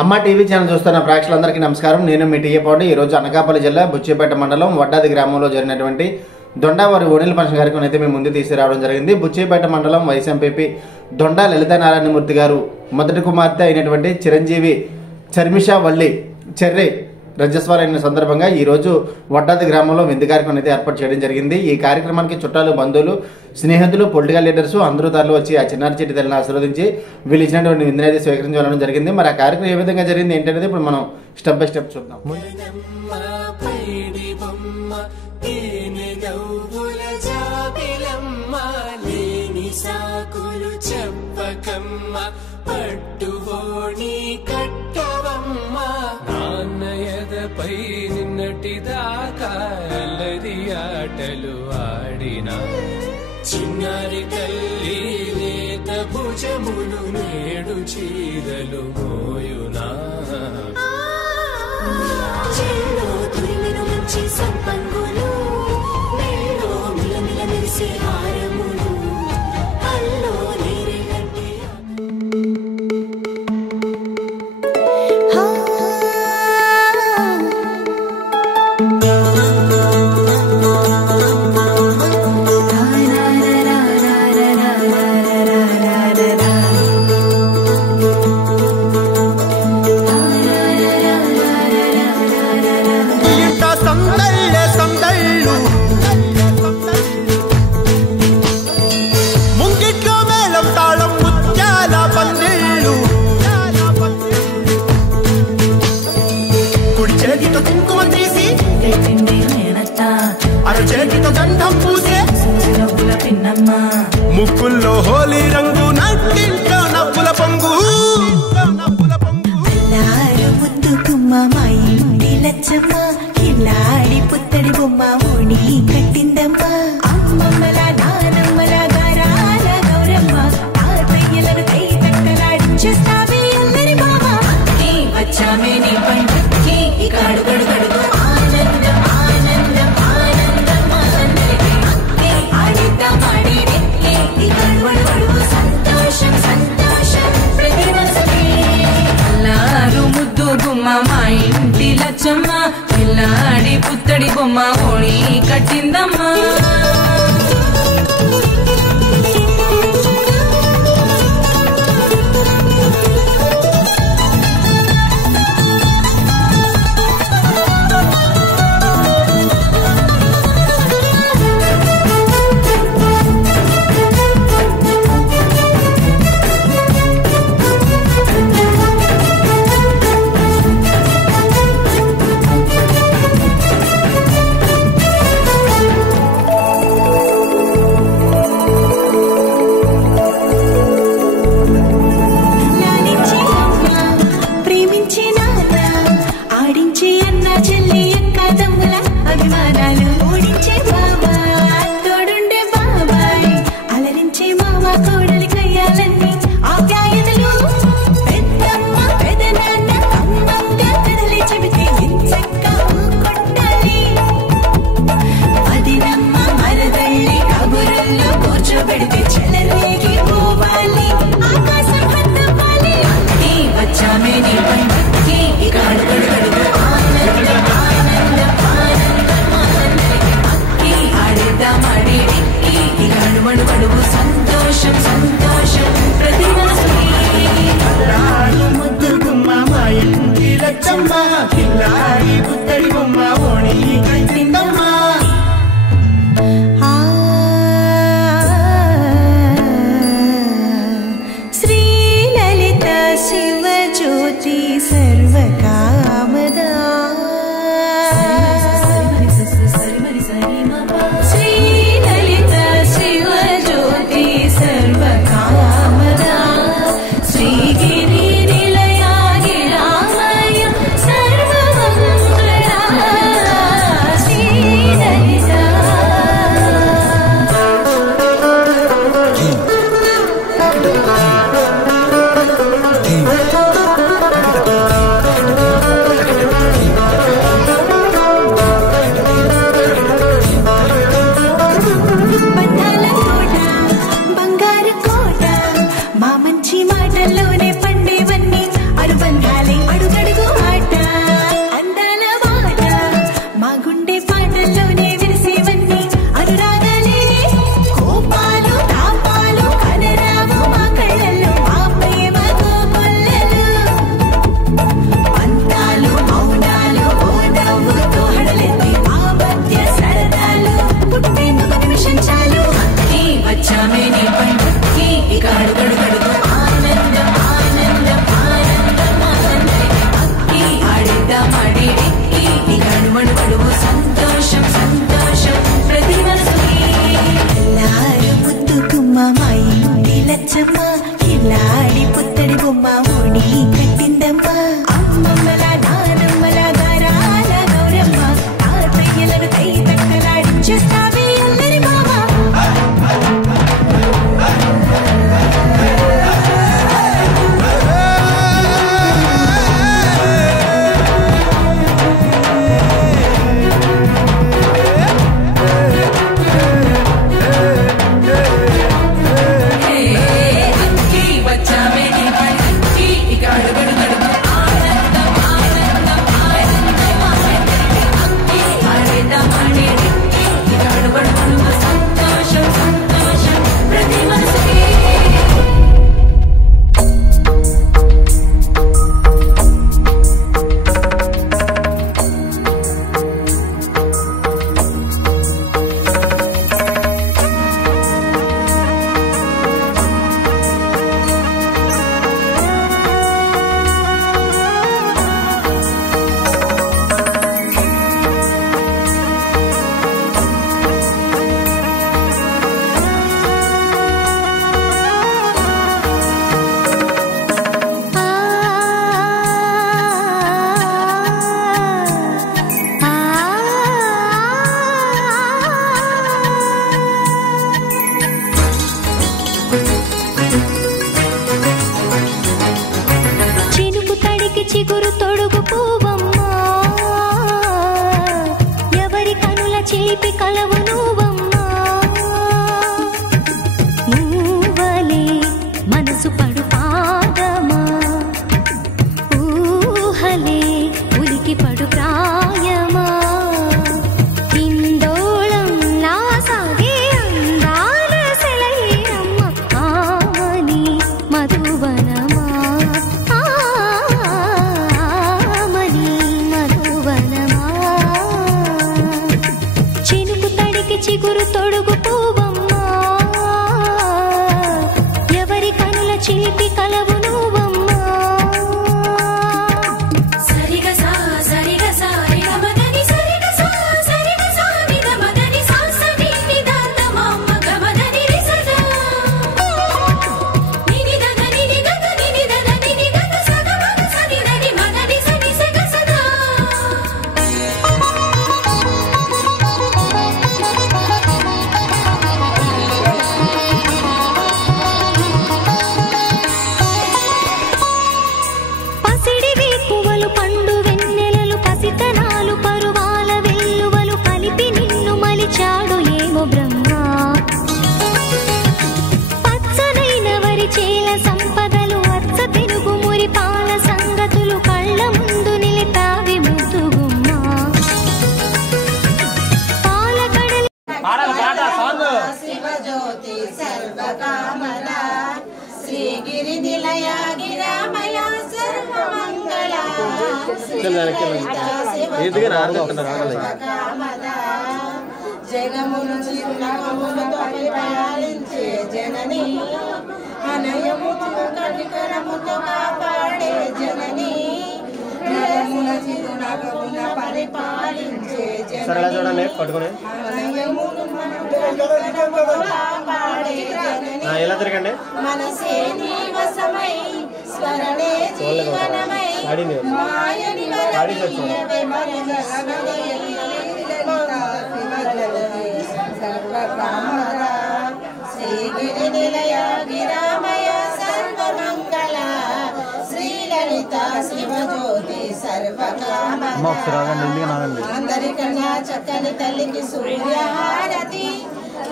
అమ్మ TV channel చూస్తున్న ప్రేక్షకులందరికీ నమస్కారం. నేను మీ టీఏ పౌండి. ఈరోజు అనకాపల్లి జిల్లా బుచ్చిపేట మండలం వడ్డాది గ్రామంలో జరిగినటువంటి దొండావారి ఓణీల ఫంక్షన్ కార్యక్రమం అయితే మేము ముందు తీసుకురావడం జరిగింది. బుచ్చిపేట మండలం వైస్ ఎంపీపీ దొండా లలితానారాయణమూర్తి గారు మొదటి కుమార్తె అయినటువంటి చిరంజీవి చర్మిషా వల్లి చెర్రి రజస్వాలైన సందర్భంగా ఈరోజు వడ్డాది గ్రామంలో విందు కార్యక్రమం అయితే ఏర్పాటు చేయడం జరిగింది. ఈ కార్యక్రమానికి చుట్టాలు, బంధువులు, స్నేహితులు, పొలిటికల్ లీడర్స్ అందరూ తరలి వచ్చి ఆ చిన్నారి చెట్టి తల్లిని ఆశీర్వదించి వీళ్ళు ఇచ్చినటువంటి విందుని అయితే స్వీకరించడం జరిగింది. మరి ఆ కార్యక్రమం ఏ విధంగా జరిగింది ఏంటనేది ఇప్పుడు మనం స్టెప్ బై స్టెప్ చూద్దాం. పై నిన్నటిదాకా అల్లరి ఆటలు ఆడినా చిన్నారి తల్లి లేత భుజములు నేడు చీరలు మోయునా సంపంగులు మిలమిల మెరిసే హారములు అల్లో నీరేగంటే ముక్కుల్లో హోలీ రంగు నట్టింట్లో నవ్వుల పొంగు అల్లారు ముద్దు గుమ్మ మా ఇంటి లచ్చమ్మ కిల్లాడి పుత్తడి బొమ్మ ఓణి కట్టిందమ్మ అమ్మమ్మల నానమ్మల గారాల గౌరమ్మ తాతయ్యలను కై తక్కలాడించేస్తావే అల్లరి మామ వచ్చామే నీ పండుకి ఇక అడుగడు గడుగు ఆనందం ఆనందం ఆనందం అందరికీ ఆడిద్దాం ఆడి సంతోషం సంతోషం ప్రతి మనసుకి అల్లారు ముద్దు గుమ్మ మా ఇంటి లచ్చమ్మ పిల్లాడి పుత్తడి బొమ్మ ఓణి కట్టిందమ్మా సంతోషం సంతోషం ప్రతి ముద్దు గుమ్మ మా ఇంటి లచ్చమ్మ పిల్లాడి పుత్తడి బొమ్మ ఓణి కట్టిందమ్మా శ్రీ లలిత శివ జ్యోతి సర్వకామదా చిగురు తొడుగు పువ్వమ్మా ఎవరి కనుల చిలిపి కలవు నువ్వమ్మా నువ్వలే మనసు పడు పాదమా ఊహలే ఉలికి పడు ప్రాయమా ఇందోళం నా సాగే అందాల సెలయేరమ్మ ఆమని మధువనమా ఆమని మధువనమా చినుకు తడికి చిగురు తొడుగు పువ్వమ్మా ఎవరి కనుల చిలిపి కలవు నువ్వమ్మా సరిగ సా సరిగ సా రిగ మదని సరిగ సా సరిగ సా నిద మదని సా సని నిదాత మమ్మ గమదని రిసదా నిని దగ నిని గగ నిని దగ నిని గగ సగ మగ సని దని మదని సని సగ సదా పసిడి వేకువలు పండు వెన్నెలలు పసితనాలు పరువాల వెల్లువలు కలిపి నిన్ను మలిచాడు ఏమో బ్రహ్మ పచ్చనైన వరి చేల సంపదలు అచ్చ తెలుగు మురి పాల సంగతులు కళ్ళ ముందు నిలిపావి ముద్దుగుమ్మ పాల కడలి శివజ్యోతి సర్వకామద శ్రీగిరి నిలయ గిరామయ సర్వమంగళ సర్వకామద జగమును చిరునగములతో పరిపాలించే జనని అనయముతో కనికరముతో కాపాడే జనని జగమున చిరునగమున పరిపాలించే జనని అనయమును కాపాడే జనని ఎలా తిరగండి మనసే నీవసమై స్మరణే జీవనమై మాయని వరనీయవే మరణమై సర్వకామద శ్రీగిరి నిలయ గిరామయ సర్వమంగళ శ్రీలలిత శివజ్యోతి సర్వకామద అందరికన్నా చక్కని తల్లికి సూర్యహారతి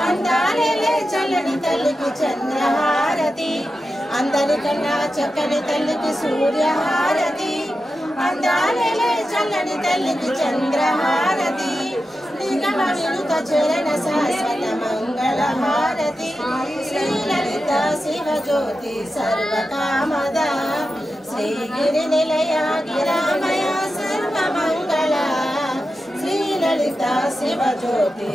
అందాలే చల్లని తల్లికి చంద్రహారతి అందరికన్నా చక్కని తల్లికి సూర్యహారతి అందాలే చల్లని తల్లికి చంద్రహారతి నిగమ వినుత చరణ శాశ్వత మంగళహారతి శ్రీలలిత శివజ్యోతి సర్వకామద శ్రీగిరి నిలయ గిరామయ సర్వమంగళ శ్రీలలిత శివజ్యోతి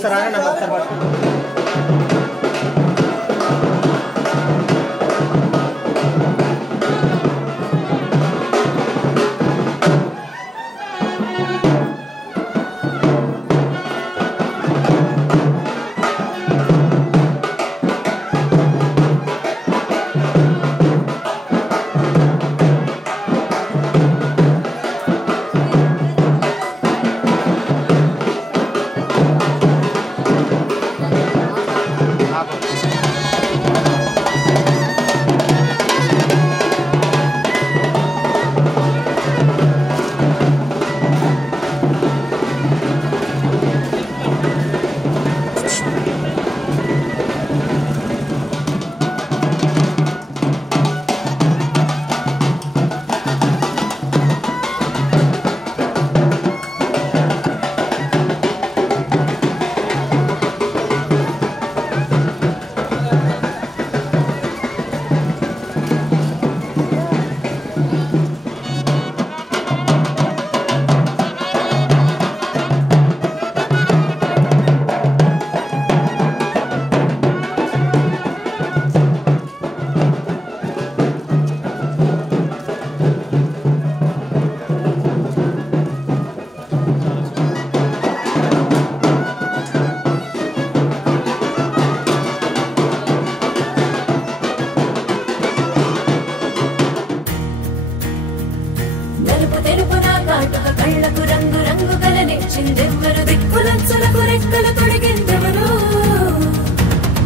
చిందెవ్వరు దిక్కులచ్చులకు రెక్కలు తొడిగిందెవరు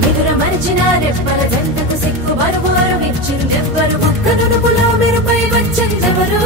నిదుర మరిచిన రెప్పల జంటకు సిక్కు బరువారం ఇచ్చిందెవ్వరు ఒక్క నునుపులో మెరుపై వచ్చిందెవరు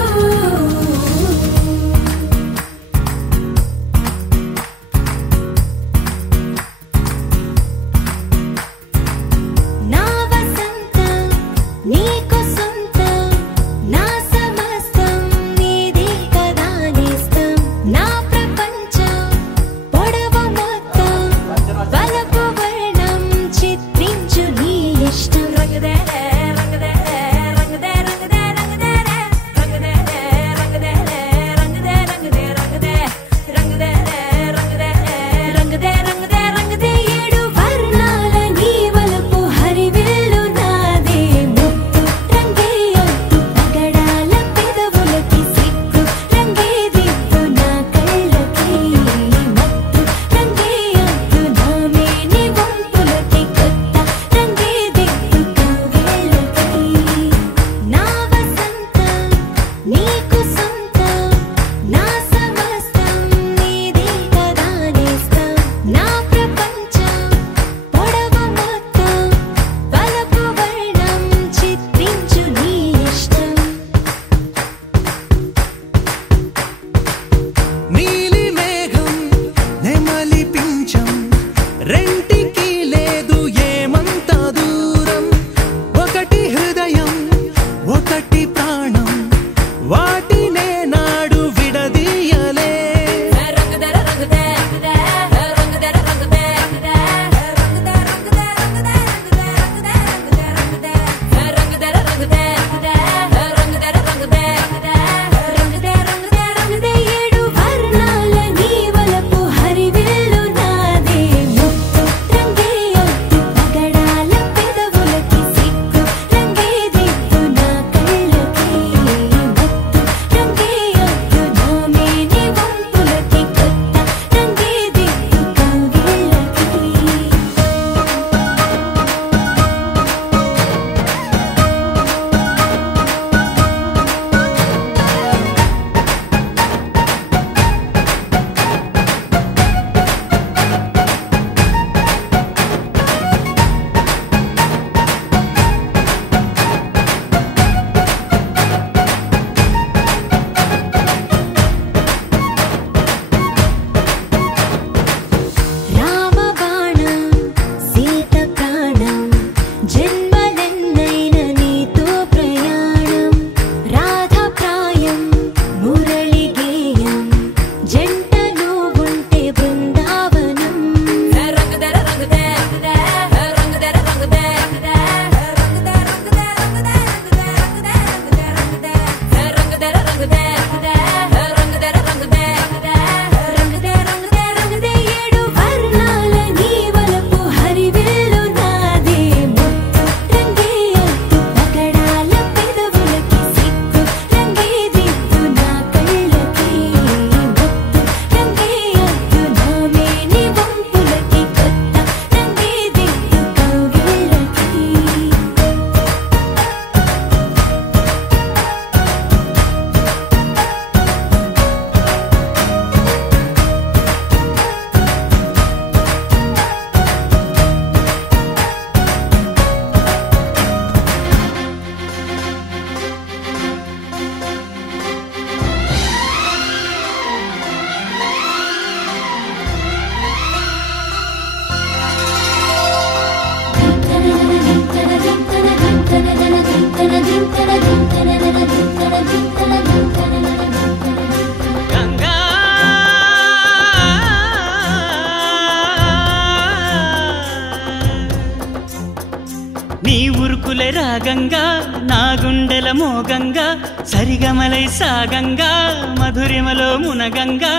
నీ ఉరుకులే రాగంగా నా గుండెల మోగంగా సరిగమలై సాగంగా మధురిమలో మునగంగా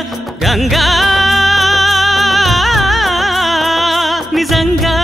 గంగా నిజంగా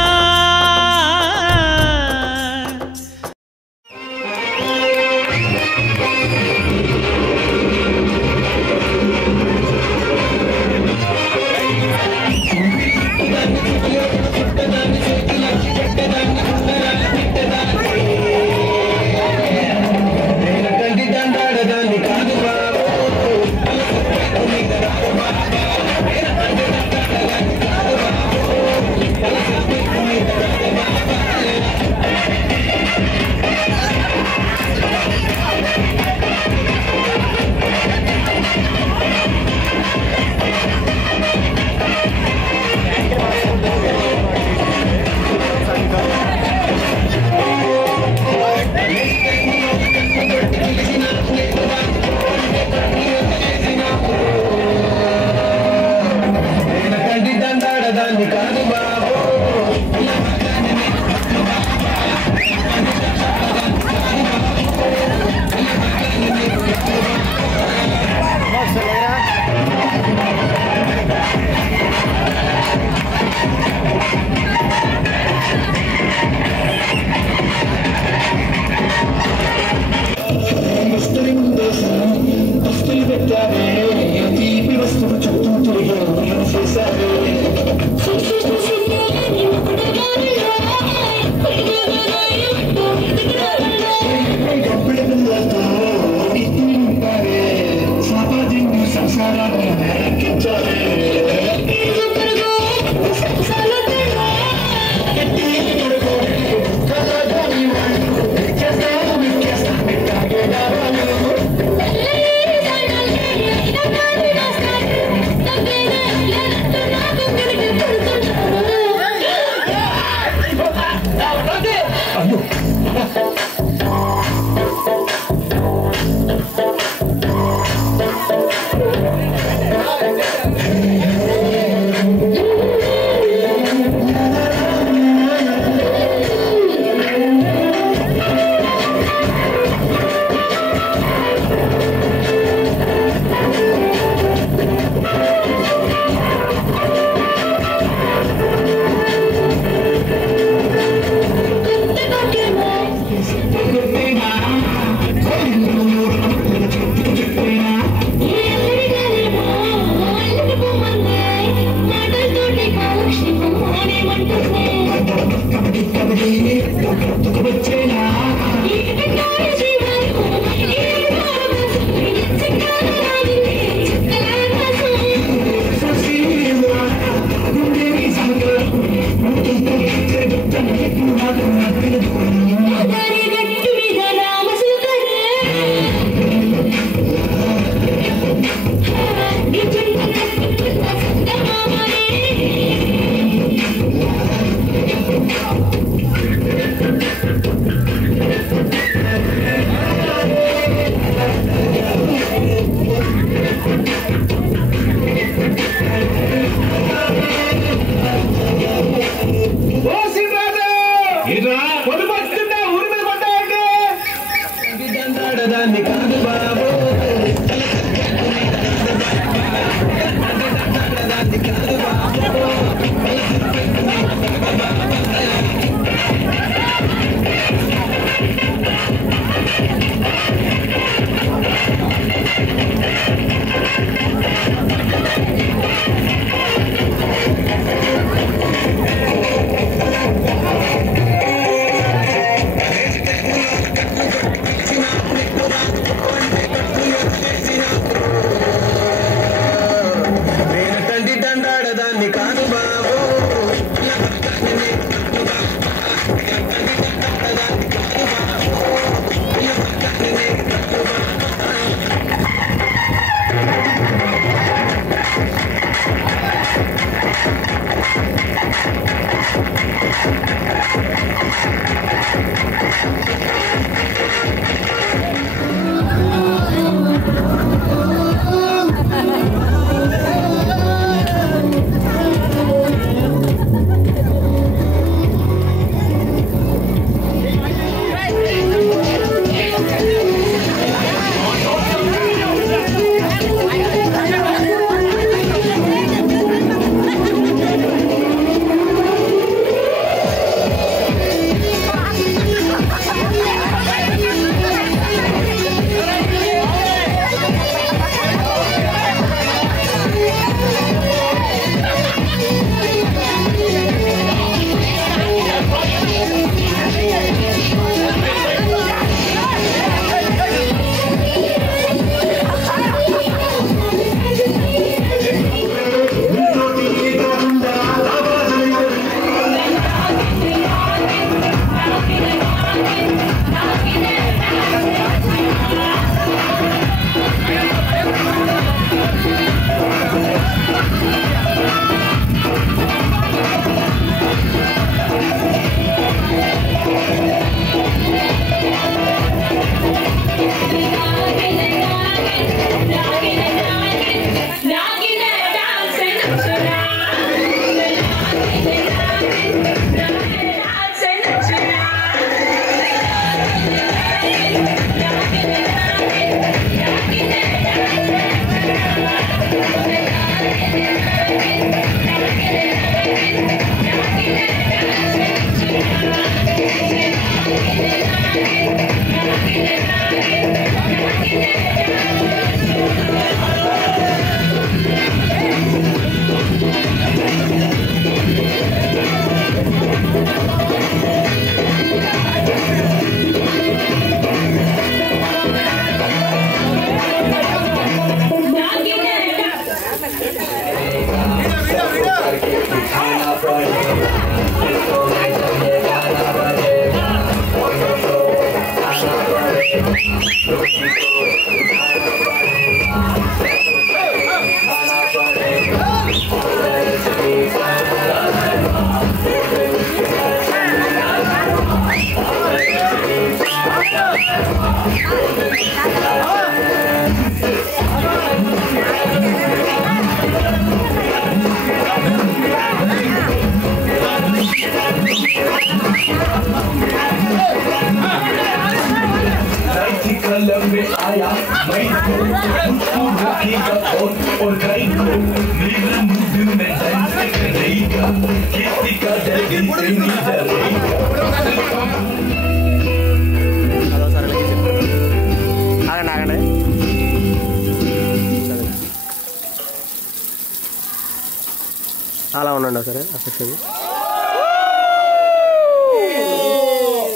అలా ఉండండి సరే అసలు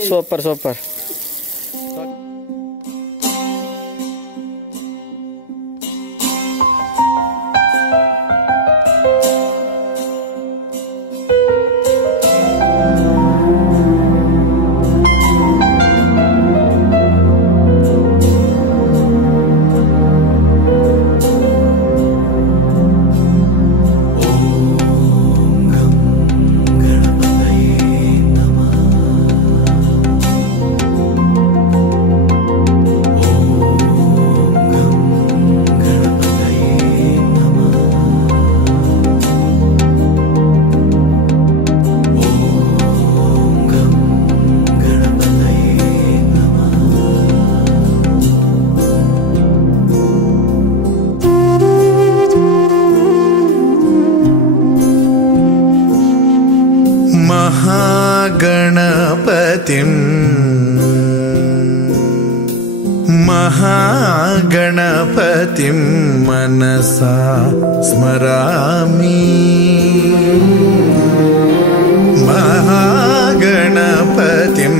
సూపర్ సూపర్ महागणपतिं मनसा स्मरामि महागणपतिं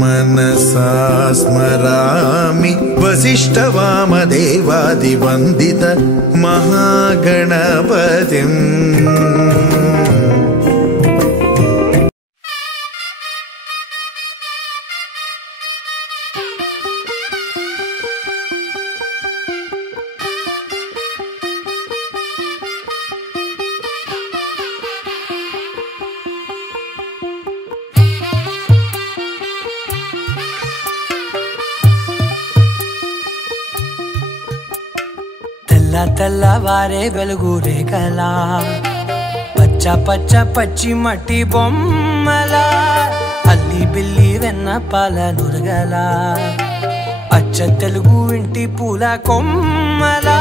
मनसा स्मरामि वसिष्ठवामदेवादिवन्दित महागणपतिम् తెల్లవారే వెలుగు రేఖలా పచ్చ పచ్చ పచ్చి మట్టి బొమ్మలా అల్లి బిల్లి వెన్న పాల నురగలా అచ్చ తెలుగు ఇంటి పూల కొమ్మలా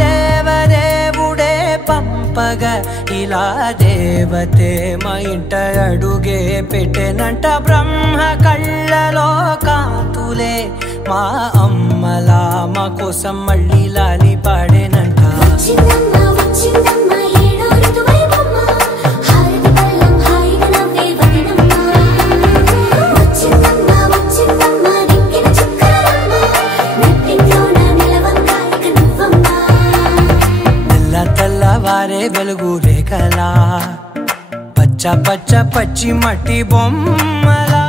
దేవదేవుడే పంపగా ఇలా దేవతే మా ఇంట అడుగే పెట్టెనంట బ్రహ్మ కళ్ళలో కాంతులే మా అమ్మలా మా కోసం మళ్ళీ లాలి పాడేనంట తెల్లవారే వెలుగు రేఖలా పచ్చ పచ్చ పచ్చి మట్టి బొమ్మలా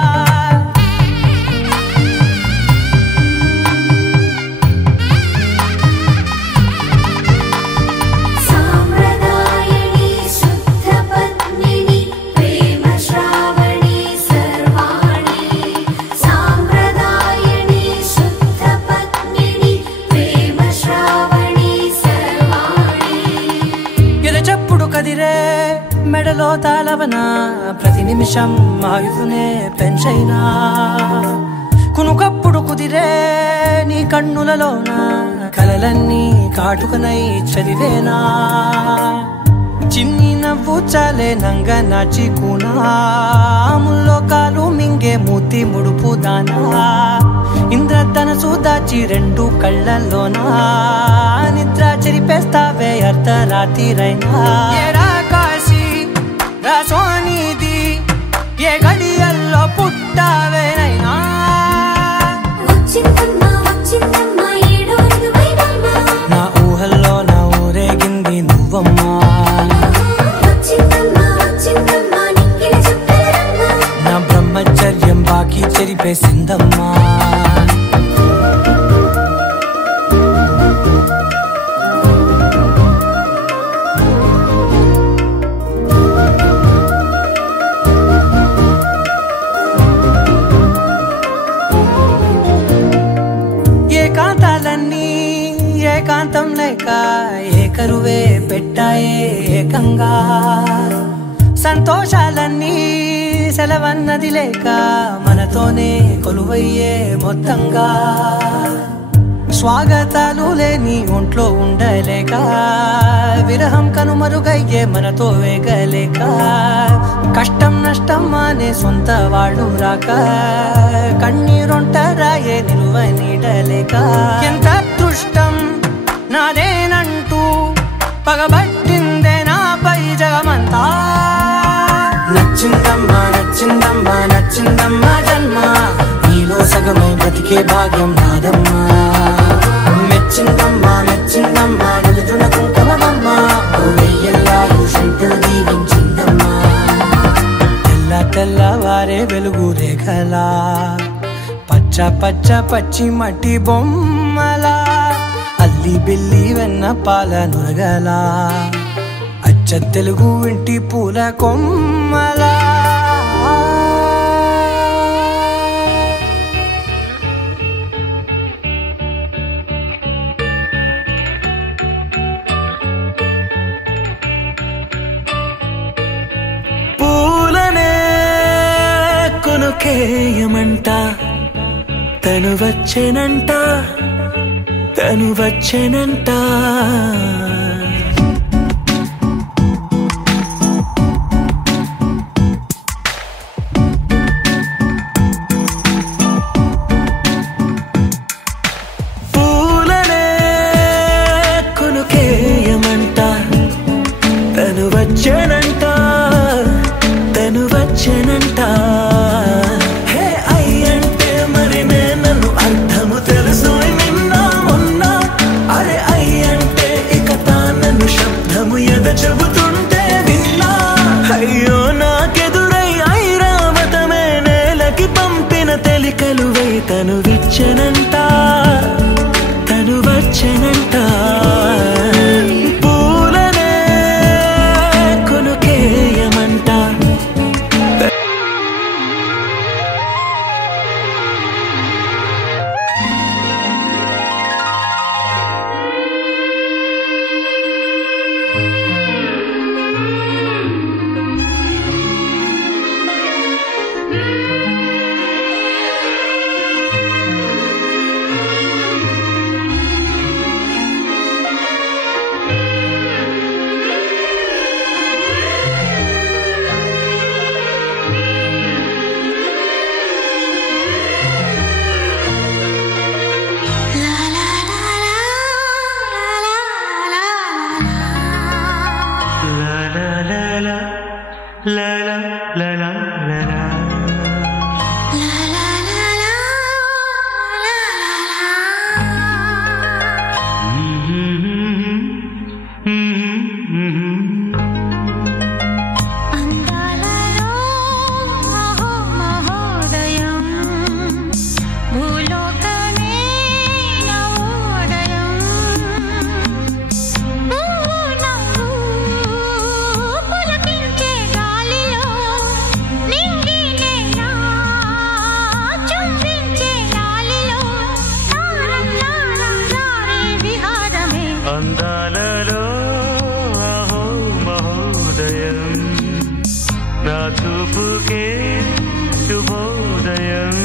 మెడలో తాళవన ప్రతి నిమిషం ఆయుధునే పెంచైనా కునుకప్పుడు కుదిరే నీ కన్నులలోన కలలన్నీ కాటుకనై చదివేనా చిన్ని నవ్వు చాలే నంగ నాచి కూనాముల్లో కాలు మింగే మూతి ముడుపు దానా ఇంద్రధనసు దాచి రెండు కళ్ళల్లోనా నిద్ర చెరిపేస్తావే అర్ధరాత్రిరైనా రాసోనిది ఏ గడియల్లో పుట్టావేనైనా నా ఊహల్లో నా ఊరేగింది నువ్వమ్మా నా బ్రహ్మచర్యం బాకీ చెరిపేసిందమ్మా ఏకాంతం లేక ఏకరువే పెట్టాయే ఏకంగా సంతోషాలన్నీ సెలవన్నది లేక మనతోనే కొలువయ్యే మొత్తంగా స్వాగతాలు లేని ఒంట్లో ఉండలేక విరహం కనుమరుగయ్యే మనతో వేగలేక కష్టం నష్టం అనే సొంత వాళ్ళు రాక కన్నీరొంటరాయే నిలువ నీడలేక ఎంత దుష్టం నాదేనంటూ పగబట్టిందే నాపై జగమంతా నచ్చిందమ్మా నచ్చిందమ్మా నచ్చిందమ్మా జన్మ నీలో సగమై బ్రతికే భాగ్యం నాదమ్మా మెచ్చిందమ్మా మెచ్చిందమ్మా నిలుచున కుంకుమమ్మా వెయ్యల్లాలు శంకులు దీవించిందమ్మా తెల్ల తెల్లవారే వెలుగు రేఖలా పచ్చ పచ్చ పచ్చి మట్టి బొమ్మలా అల్లి బిల్లి వెన్న పాల నురగలా అచ్చ తెలుగు ఇంటి పూల కొమ్మలా పూలనే కొనుకేయమంట తను వచ్చేనంట తను వచ్చేనంట వచ్చేనంట తను వచ్చేనంట హే అయ్యంటే మరి నన్ను అర్థము తెలుసు నిన్న మొన్న అరే అయ్యంటే ఇక తానను శబ్దము ఎద చెబుతుంటే విన్నా అయ్యో నాకెదురై ఐరావతమే నేలకి పంపిన తెలికలువై తను విచ్చెనంట తను వచ్చేనంట అందాలలో అహో మహోదయం నా చూపుకే శుభోదయం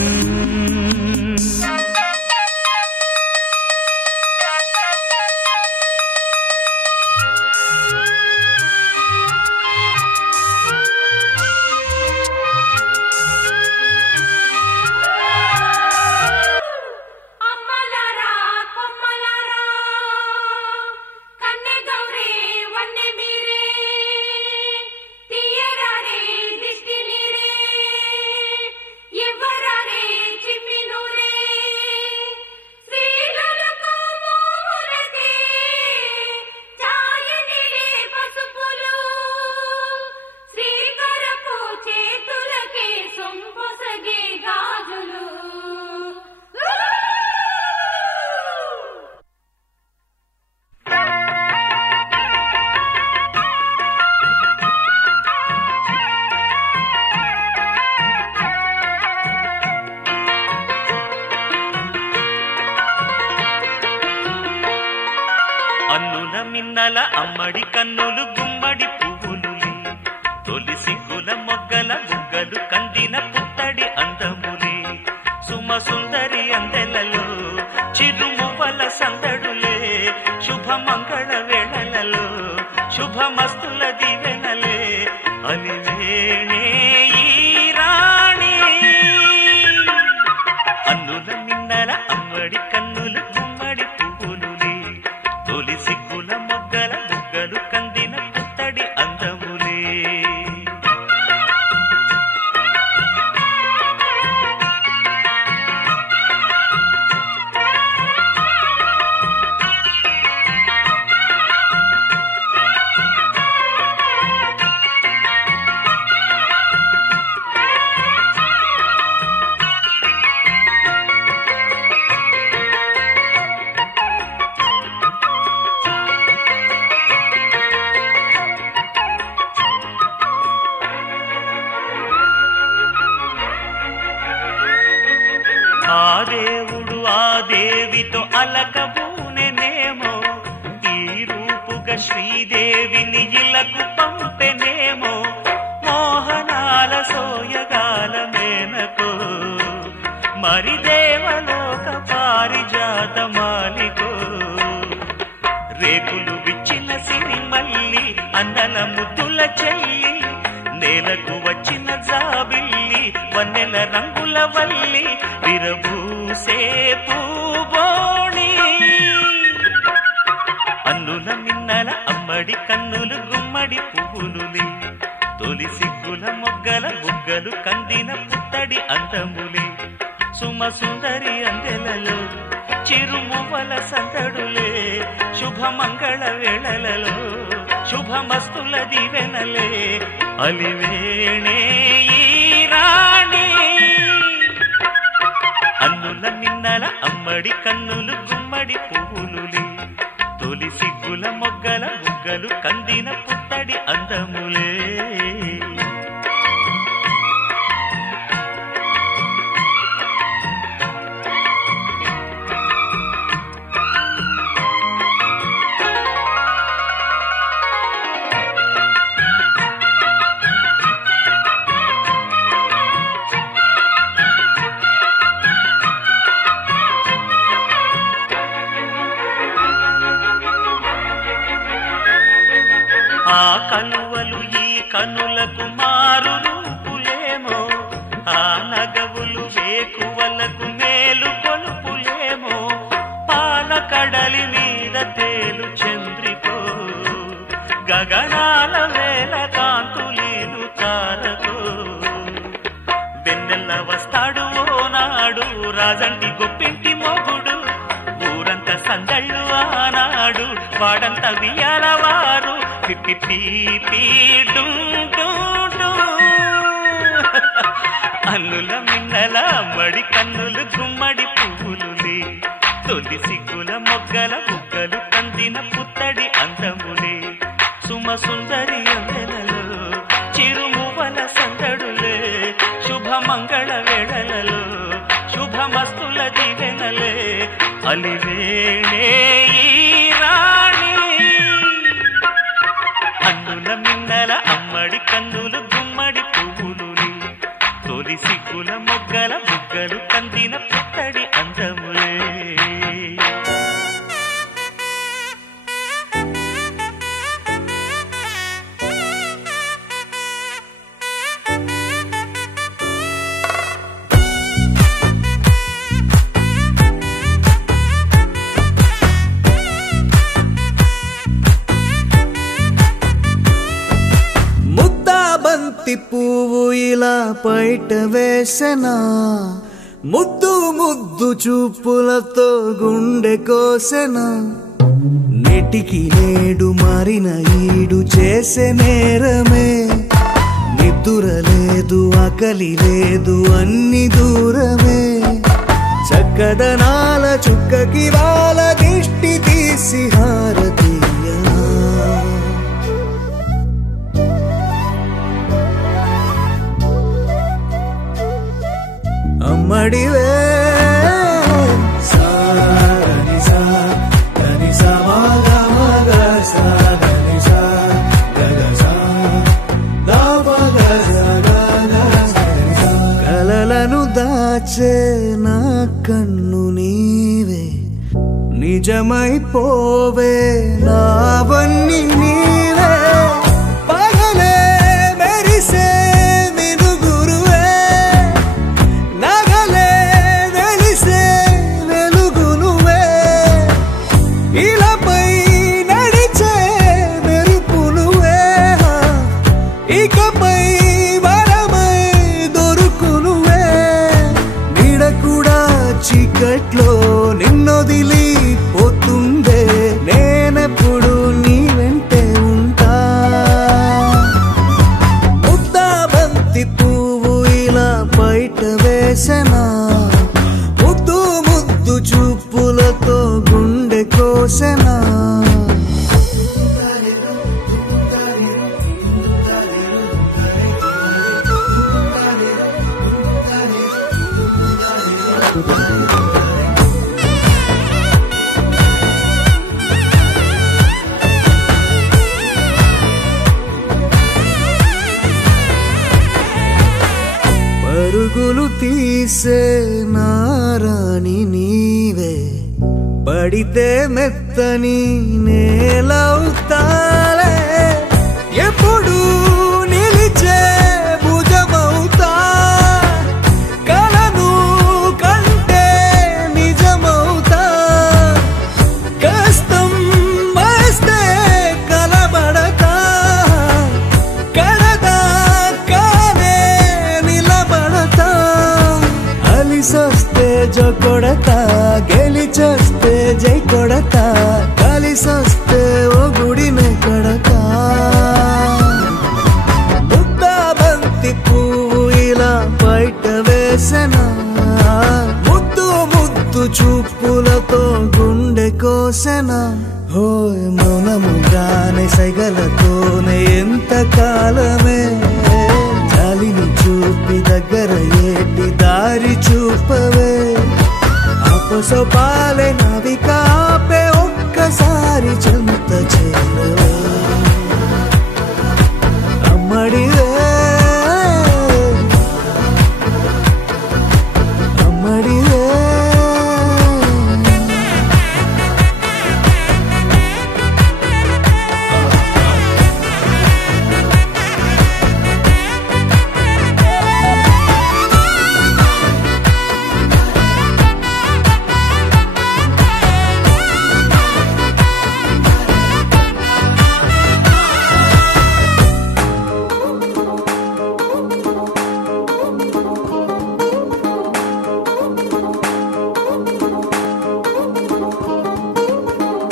మిన్నల అమ్మడి కన్నులు గుమ్మడి పువ్వులులే తొలి సిగ్గుల మొగ్గల బుగ్గలు కందిన పుత్తడి అందములే సుమ సుందరి అందెలలో చిరుమువల సందడులే శుభమంగళ వేళలలో శుభమస్తుల దివెనలే అలివేణే ఈ రాణి అన్నుల మిన్నల అమ్మడి కన్నులు గుమ్మడి పువ్వులులే తొలి సిగ్గుల మొగ్గల బుగ్గలు కందిన పుత్తడి అందములే ఆ దేవుడు ఆ దేవితో అలకబూనెనేమో ఈ రూపుగా శ్రీదేవిని ఇలకు పంపెనేమో మోహనాల సోయగాల మేనకో మరి దేవలోక పారిజాత మాలికో రేకులు విచ్చిన సిరిమల్లి అందల ముద్దుల చెల్లి నేలకు వచ్చిన జాబిల్లి వన్నెల రంగుల వల్లి విరబూసే పూబోణి అన్నుల మిన్నల అమ్మడి కన్నులు గుమ్మడి పువ్వులులే తొలి సిగ్గుల మొగ్గల బుగ్గలు కందిన పుత్తడి అందములే సుమ సుందరి అందెలలో చిరుమువ్వల సందడులే శుభమంగళ వేళలలో శుభమస్తుల దివెనలే అలివేణే ఈ రాణి అన్నుల మిన్నల అమ్మడి కన్నులు గుమ్మడి పువ్వులులే తొలి సిగ్గుల మొగ్గల బుగ్గలు కందిన పుత్తడి అందములే ఆ కలువలు ఈ కనులకు మారు రూపులేమో ఆ నగవులు వేకువలకు మేలు కొలుపులేమో పాల కడలి మీద తేలు చంద్రికో గగనాల వేల కాంతులీలు తారకో వెన్నెల్ల వస్తాడు ఓనాడు రాజంటి గొప్పింటి మొగుడు ఊరంతా సందళ్ళు ఆనాడు వాడంత వియాలవారు అన్నుల మిన్నల అమ్మడి కన్నులు గుమ్మడి పువ్వులులే తొలి సిగ్గుల మొగ్గల బుగ్గలు కందిన పుత్తడి అందములే సుమ సుందరి అందెలలో చిరుమువల సందడులే శుభమంగళ వేళలలో శుభమస్తుల దివెనలే అలివేణే ఈ రాణి అన్నుల మిన్నల అమ్మడి కన్నులు గుమ్మడి పువ్వులులే తొలి సిగ్గుల మొగ్గల బుగ్గలు కందిన పుత్తడి అందములే పువ్వు ఇలా పైట వేసెనా ముద్దు ముద్దు చూపులతో గుండె కోసెనా నెటికి నేడు మారిన ఈడు చేసే నేరమే నిద్దుర లేదు ఆకలి లేదు అన్ని దూరమే చక్కదనాల చుక్కకి వాళ్ళ దిష్టి తీసి హారతీయనా అమ్మడివే కలలను దాచే నా కన్ను నీవే నిజ నిజమైపోవే నావన్నీ నీవే పగలే మెరిసే వెలుగురువే నగలే వెలిసే వెలుగునువే ఇలాపై నడిచే మెరుపునువే ఇకపై వరమై దొరుకునువే నీడ కూడా చీకట్లో నిన్నొదిలి పోతుందే నేనెప్పుడు నీ వెంటే ఉంటా ముద్దా బంతి పువ్వు ఇలా బయట వేసెనా ముద్దు ముద్దు చూపులతో గుండె కోసెనా పరుగులు తీసే నారాణి నీవే పడితే మెత్తని నేలవుతాలే ఎప్పుడు నిలిచే భుజమవుతా కలను కంటే నిజమవుతా కష్టం వస్తే కలబడతా కడదాకానే నిలబడతా అలిసొస్తే జో కొడతా గెలిచొస్తే జై కొడతా కలిసొస్తే ఓ గుడినే కడతా ముద్దా బంతి పువ్వు ఇలా బయట వేసెనా ముద్దు ముద్దు చూపులతో గుండె కోసెనా హోయ్ మౌనముగానే సైగలతోనే ఎంత కాలమే జాలిని చూపి దగ్గర ఏటి దారి చూపవే అపసోపాలే నవికాపే ఒక్కసారి చెంత చేరవే అమ్మడివే అమ్మడివే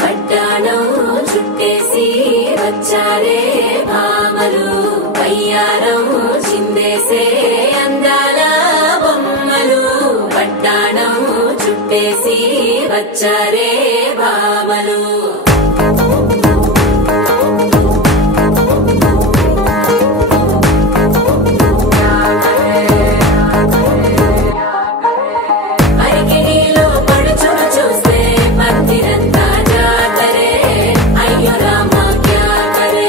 పట్టాణం చుట్టేసి వచ్చారే భామలు పయ్యారం చిందేసే అందాల బొమ్మలు పట్టాణం చుట్టేసి వచ్చారే భామలు అరికిలో పడుచును చూస్తే మందిరంతా జాతరే అయ్యో రామా క్యా కరే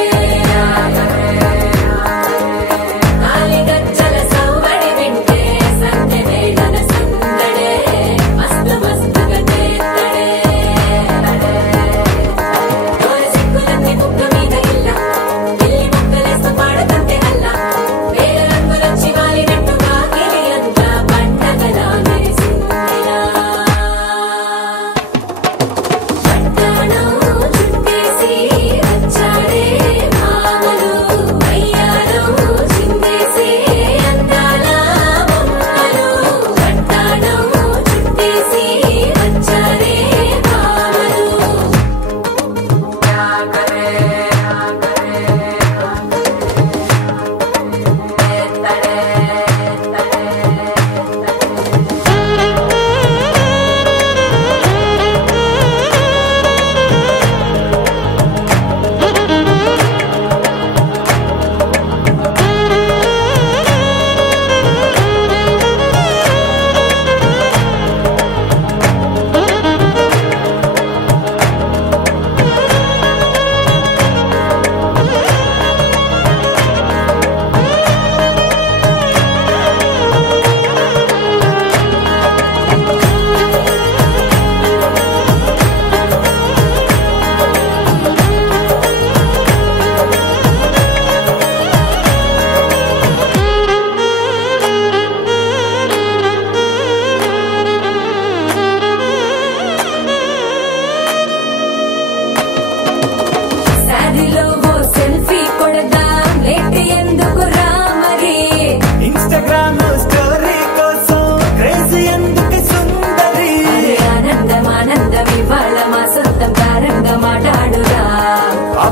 కాలిగజ్జల సవ్వడి వింటే సందె వేళన సందడే మస్తు మస్తుగా చేస్తడే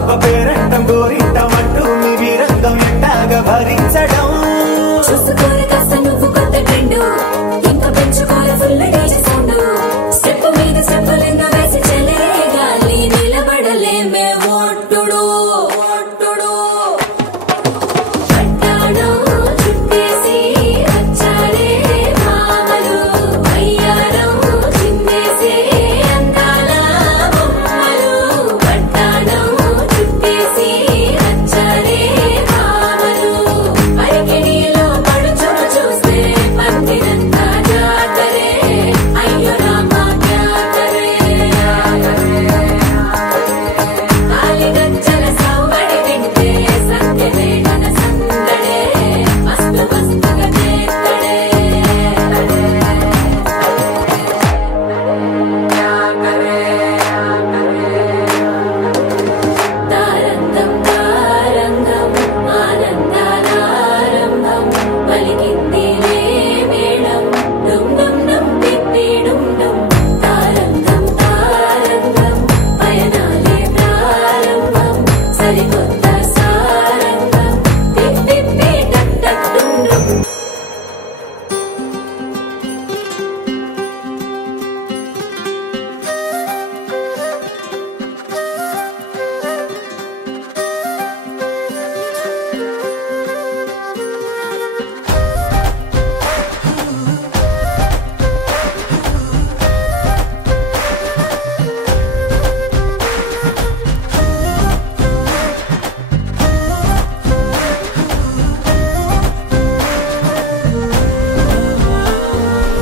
అబ్బ పేరంటం గోరింటం అంటూ మీ వీరంగం ఎట్టాగా భరించడం చూసుకోరు కాస్త నువ్వు కొత్త ట్రెండ్ ఇంకా పెంచుకోరు ఫుల్ డీజే సౌండ్ స్టెప్ మీద స్టెప్పులెన్నో వేసి చెలే గాలి నిలబడలేమే ఒట్టుడు ఒట్టుడు పట్టాడు చుట్టేసి వచ్చారే మామలు అయ్యారం చిందేసే అందాల బొమ్మలు పట్టాడు చుట్టేసి వచ్చారే మామలు పరికిణీలో పడుచును చూస్తే పందిరంతా జాతరే అయ్యో రామా జాతరే కాలిగజ్జల సౌవడి వింటే సత్యమే మన సందడే మస్తు మస్తుగా చేస్తడే తారంగం తారంగం ఆనందానారంభం పలికిందిలే మేళం డుమ్ డుమ్ డుమ్ పిప్పి డుమ్ డుమ్ తారంగం తారంగం పయనాలే ప్రారంభం సరికొత్త సారంగం పిప్పి టక్ టక్ డుమ్ డుమ్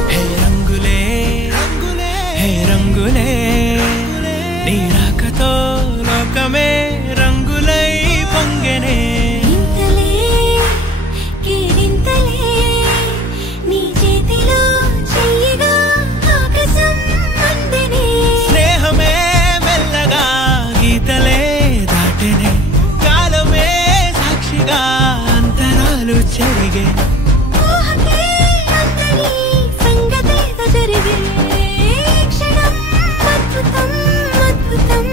హే రంగులే రంగులే హే రంగులే నీ రాకతో లోకమే రంగులై పొంగెనే ఇంతలే కేరింతలే నీ చేతిలో చెయ్యగా ఆకాశం అందనే స్నేహమే మెల్లగా గీతలే దాటెనే కాలమే సాక్షిగా అంతరాలు చెరిగే ఊహకే అందరి సంగతేదో జరిగే క్షణం అద్భుతం అద్భుతం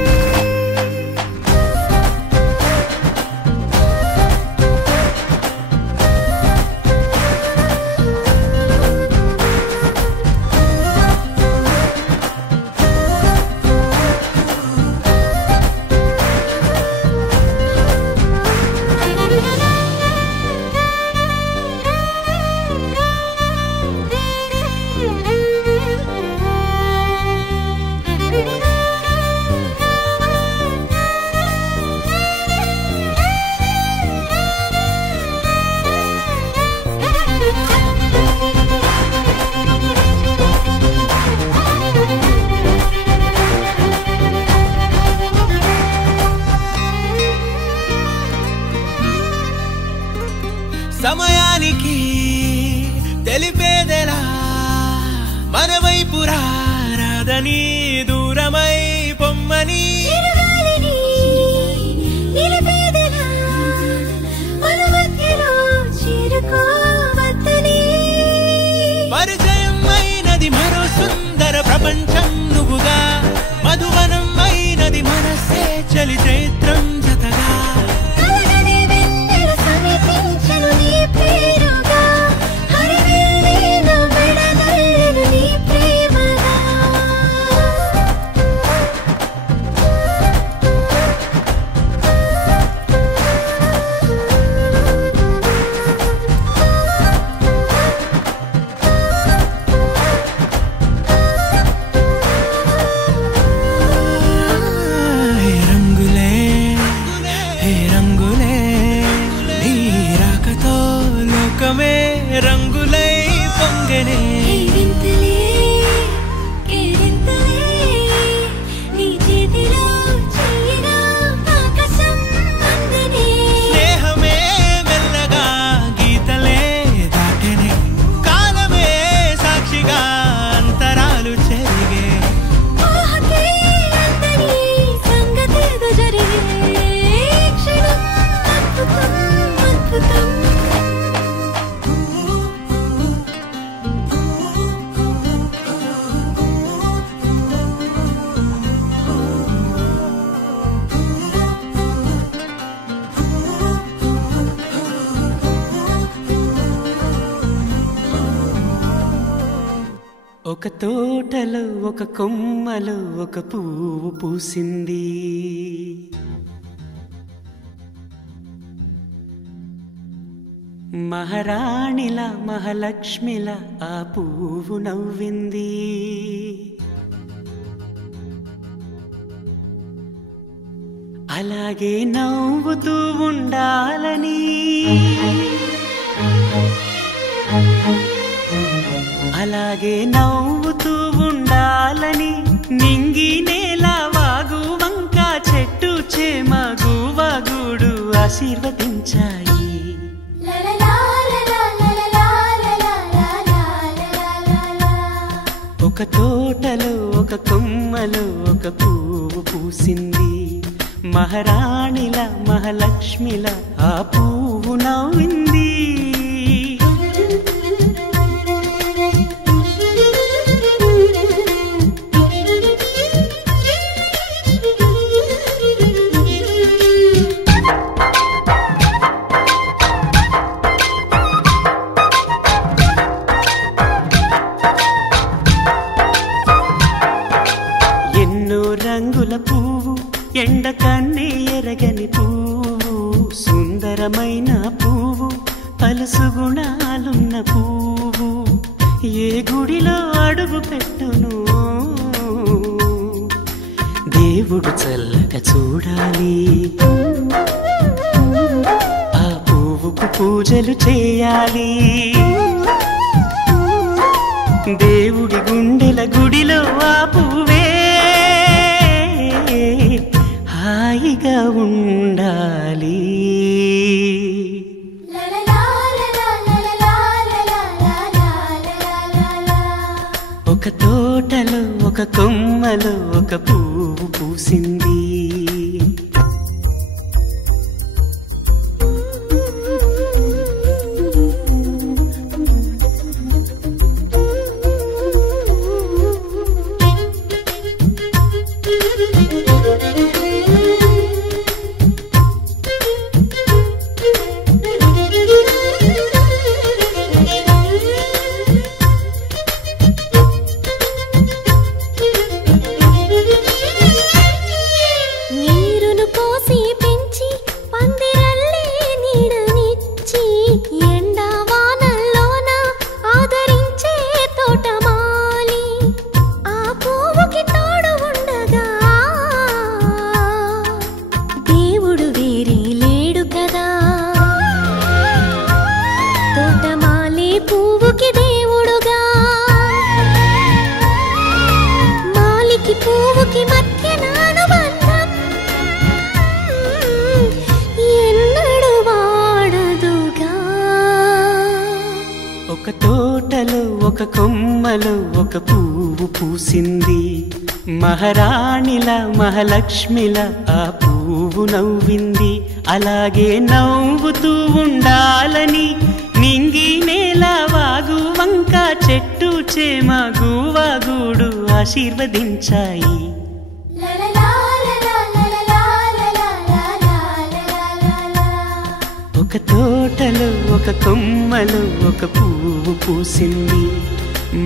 సమయానికి తెలిపేదెలా మన వైపు రాదని దూరమై పొమ్మని చిరుగాలిని నిలిపేదెలా మన మధ్యలో చేరుకోవద్దని పరిచయం అయినది మరో సుందర ప్రపంచం నువ్వుగా మధువనం అయినది మనసే చలి చైత్రం జతగా కలగని వెన్నెల సమీపించను నీ పేరుగా హరివెల్లి నా మెడదల్లెను నీ ప్రేమగా హే రంగులే ఒక తోటలో ఒక కొమ్మలో ఒక పువ్వు పూసింది. మహారాణిల మహాలక్ష్మిల ఆ పువ్వు నవ్వింది. అలాగే నవ్వుతూ ఉండాలని, అలాగే నవ్వుతూ ఉండాలని నింగి నేల వాగు వంక చెట్టు చేమ గువగూడు ఆశీర్వదించాయి. ఒక తోటలో ఒక కొమ్మలో ఒక పువ్వు పూసింది. మహారాణిల మహాలక్ష్మిల ఆ పువ్వు నవ్వింది. రంగుల పువ్వు ఎండ కన్నే ఎరగని పువ్వు, సుందరమైన పువ్వు పలుసు గుణాలున్న పువ్వు. ఏ గుడిలో అడుగు పెట్టును దేవుడు చల్లగా చూడాలి. ఆ పువ్వుకు పూజలు చేయాలి. దేవుడి గుండెల గుడిలో ఆ పువ్వే హాయిగా ఉండాలి. ఒక తోటలో ఒక కొమ్మలో ఒక పువ్వు పూసింది. ఒక తోటలో ఒక కొమ్మలో ఒక పువ్వు పూసింది. మహారాణిల మహాలక్ష్మిల ఆ పువ్వు నవ్వింది. అలాగే నవ్వుతూ ఉండాలని నింగి నేల వాగు వంక చెట్టు చేమ గువగూడు ఆశీర్వదించాయి. ఒక తోటలో ఒక కొమ్మలో ఒక పువ్వు పూసింది.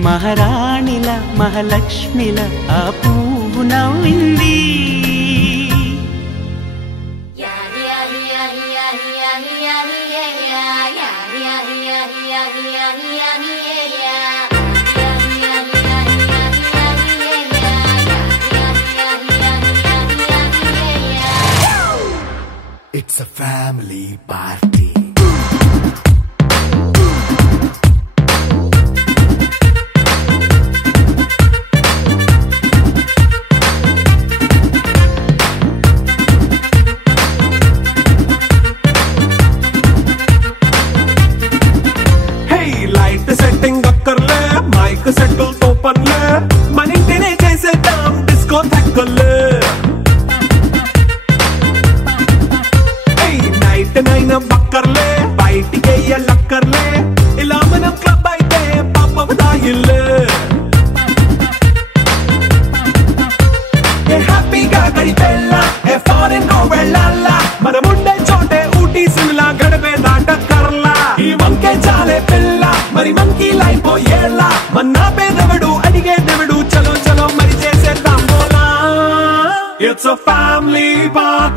మహారాణిల మహాలక్ష్మిల ఆ పువ్వు నవ్వింది. It's a family party. Hey, light setting akkarle, mic settle to panle, manintine chesedam disco thakkale. Hey, night nine bakka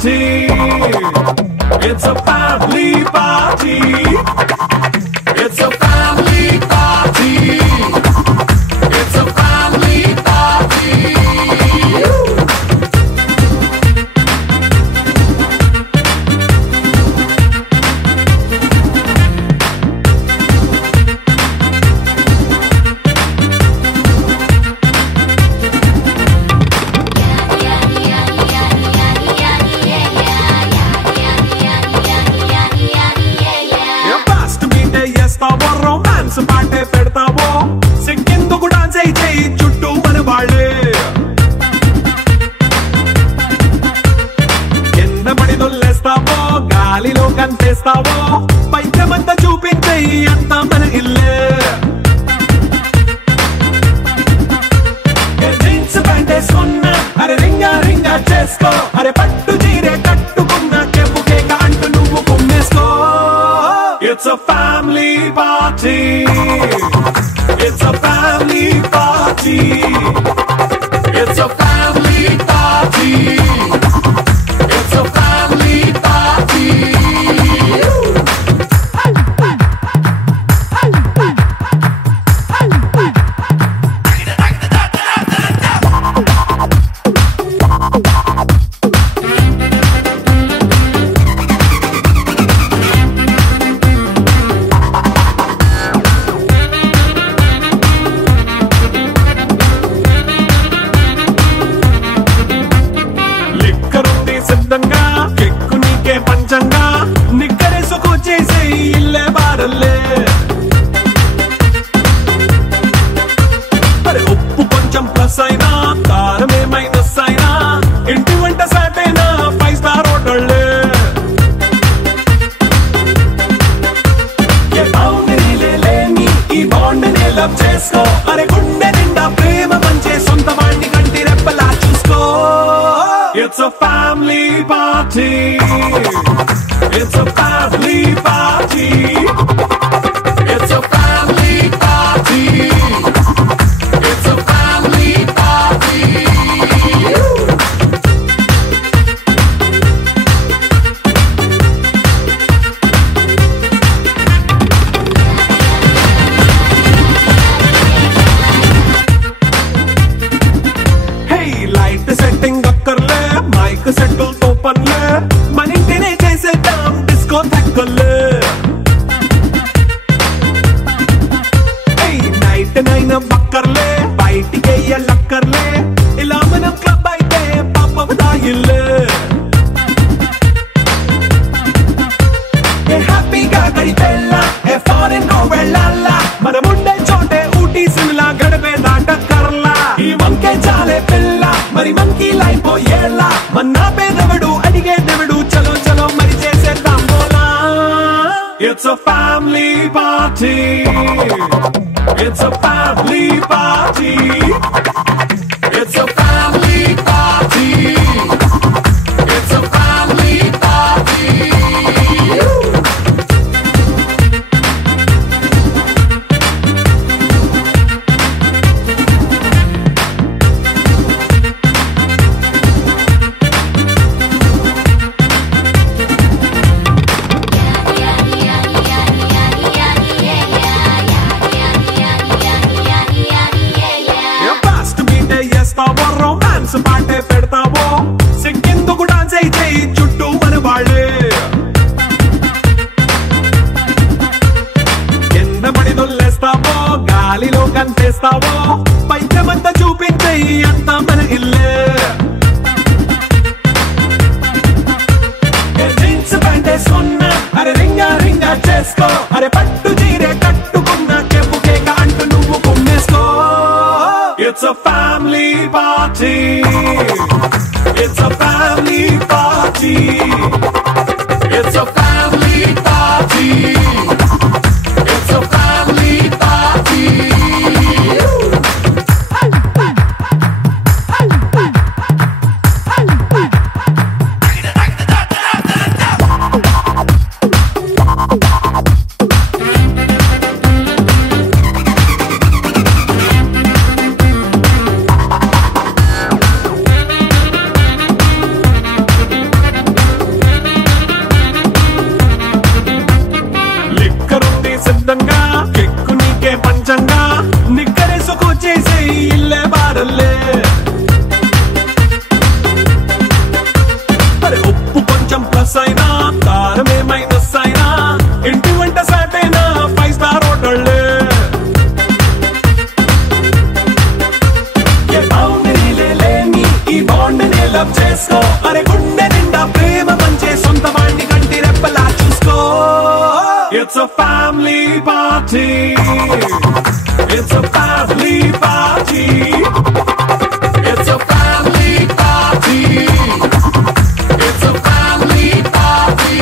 party. It's a family party. It's a family party. It's a family party. Romance పాటే పెడతావో సిగ్గెందుకు dance అయి చేయి చుట్టూ మన వాళ్ళే కింద పడి దొల్లేస్తావో గాలిలో కంటేస్తావో పైకమంతా చూపించేయి అంతా మన ఇల్లే జీన్స్ ప్యాంట్ వేసుకున్నా అరే రింగా రింగా చేసుకో అరే పట్టు చీరే కట్టుకున్న చెప్పు కేక అంటూ నువ్వు కుమ్మేసుకో. It's a family party. It's a family party. It's a family party. It's a family party. సిద్ధంగా కెక్కు నీకే పంచంగా నిక్కరేసుకు చేసే ఇల్లే బారల్లే అరే ఉప్పు కొంచెం ప్లస్ అయినా కారమే మైనస్ అయినా ఇంటి వంట సాటైనా 5 స్టార్ హోటళ్ళే ఏ బౌండరీలే లేని ఈ బాండ్ని లవ్ చేసుకో అరే గుండె నిండా ప్రేమ పంచే సొంత వాణ్ణి కంటి రెప్పలా చూసుకో. It's a family party. It's a family party. It's a family party. It's a family party. Hey, light setting అక్కర్లే మైక్ సెట్టుల్ తో పనిలే మన ఇంటినే చేసేద్దాం డిస్కో థక్కర్లే. నైట్ నైన్ బక్కర్లే బయటికి ఎల్లక్కర్లే ఇలా మనం క్లబ్ అయితే పాపం దాయిల్లే. హ్యాపీగా గడిపెళ్ళా ఏ ఫారెన్ నో వెళ్ళాలా మనముండే చోటే ఊటీ సిమ్లా గడిపే దాటక్కర్లా ఈ వంకే చాలే పిల్ల మరి మంకీ లైఫ్ పోయేలా మన్నా పేదవడు అడిగేదెవడు చలో చలో మరి చేసేద్దాం బోలా. It's a family party. It's a family party. It's a family party. It's a family party. Plus అయినా తారమే మైనస్ అయినా ఇంటి వంట సాటైనా 5 స్టార్ హోటళ్ళే ఏ బౌండరీలే లేని ఈ బాండ్ నే లవ్ చేసుకో అరే గుండె నిండా ప్రేమ పంచే సొంత వాణ్ణి కంటి రెప్పలా చూసుకో It's a family party It's a family party It's a family party It's a family party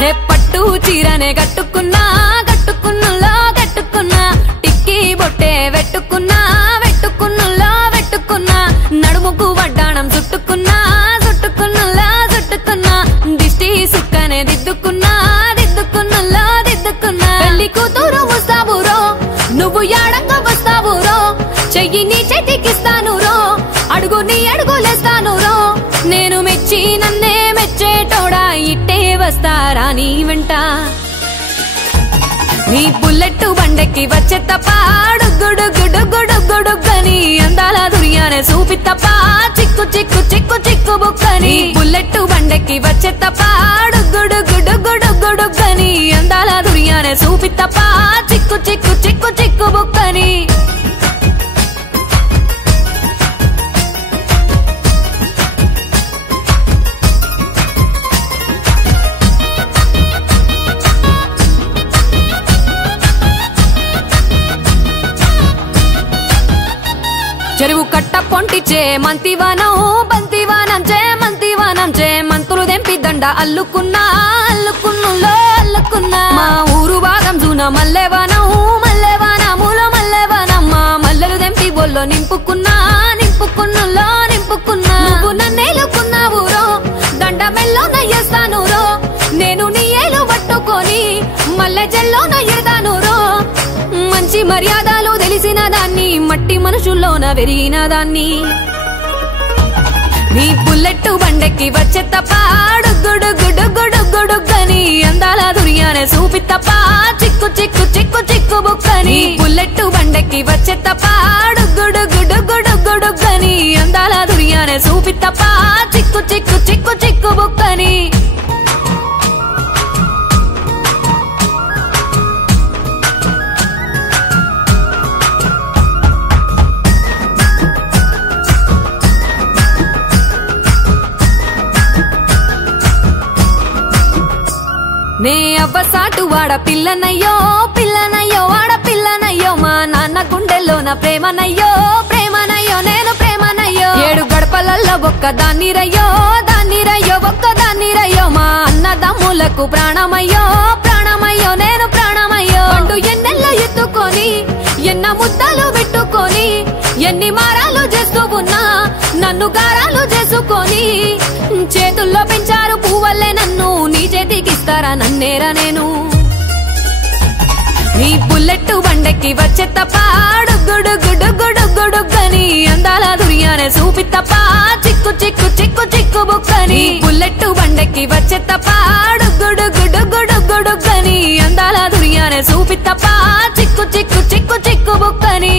హే పట్టు చీరనే కట్టుకున్నా కట్టుకున్నులో కట్టుకున్నా టిక్కీ బొట్టే వెట్టుకున్నా వెట్టుకున్నులో వెట్టుకున్నా నడుముకు వడ్డాణం చుట్టుకున్నా చుట్టుకున్నులో చుట్టుకున్నా దిష్టి సుక్కనే దిద్దుకున్నా దిద్దుకున్నులో దిద్దుకున్నా పెళ్లి కూతురు ముస్తాబురో నువ్వు యాడంగా వస్తావురో చెయ్యి నీ చేతికిస్తాను రో అడుగు నీ అడుగులేస్తాను రో నేను మెచ్చి నన్నే మెచ్చేటోడా ఇట్టే వస్తారా నీ వెంట నీ బుల్లెట్ బండెక్కి వచ్చే తప్ప గుడుగుడుగుడుగుడుగుడుగని అందాల దునియానే చూపి తప్ప చిక్కు చిక్కు చిక్కు చిక్కు బుక్కని బుల్లెట్ బండెక్కి వచ్చే తప్ప గుడుగుడుగుడుగుడుగని అందాల దునియానే చూపి తప్ప చిక్కు చిక్కు చిక్కు చిక్కు బుక్కని చెరువు కట్ట పొంటిచే మంతివానం బంతివానం చే మంతివానం చే మంతులు దెంపి దండ అల్లుకున్నా అల్లుకున్నులో అల్లుకున్నా మా ఊరు భాగం జూన మల్లెవానం మల్లెవానములో మల్లెవానం మా మల్లెలు దెంపి బొల్లో నింపుకున్నా నింపుకున్నులో నింపుకున్నా నువ్వు నన్నేలుకున్నావు రో దండ మెల్లో నయ్యేస్తాను రో నేను నీ ఏలు పట్టుకొని మల్లె జల్లో నయ్యేదాను రో మంచి మర్యాదలు తెలిసిన దాన్ని మట్టి మనుషుల్లోన పెరిగిన దాన్ని నీ బుల్లెట్ బండెక్కి వచ్చే తప్ప గుడుగుడుగుడుగుడుగని అందాల దునియానే చూపి తప్ప చిక్కు చిక్కు చిక్కు చిక్కు బుక్కని బుల్లెట్ బండెక్కి వచ్చే తప్ప గుడుగుడుగుడుగుడుగని అందాల దునియానే చూపి తప్ప చిక్కు చిక్కు చిక్కు చిక్కు బుక్కని నే అవ్వసాటు వాడ పిల్లనయ్యో పిల్లనయ్యో వాడ పిల్లనయ్యో మా నాన్న గుండెల్లోన ప్రేమనయ్యో ప్రేమనయ్యో నేను ప్రేమనయ్యో 7 గడపలల్లో ఒక్క దాన్ని రయ్యో ఒక్క దాన్ని రయ్యో మా అన్నదమ్ములకు ప్రాణమయ్యో ప్రాణమయ్యో నేను ప్రాణమయ్యో అంటూ ఎన్నెల్లో ఎత్తుకొని ఎన్న ముద్దలు పెట్టుకొని ఎన్ని మారాలు చేస్తూ ఉన్నా నన్ను గారాలు చేసుకొని చేతుల్లో పెంచారు పువ్వల్లే నన్ను నీ చేతికిస్తారా నన్నేరా నేను నీ బుల్లెట్ బండెక్కి వచ్చే తప్ప గుడుగుడుగుడుగుడుగని అందాల దునియానే చూపి తప్ప చిక్కు చిక్కు చిక్కు చిక్కు బుక్కని బుల్లెట్ బండెక్కి వచ్చే తప్ప గుడుగుడుగుడుగుడుగని అందాల దునియానే చూపి తప్ప చిక్కు చిక్కు చిక్కు చిక్కు బుక్కని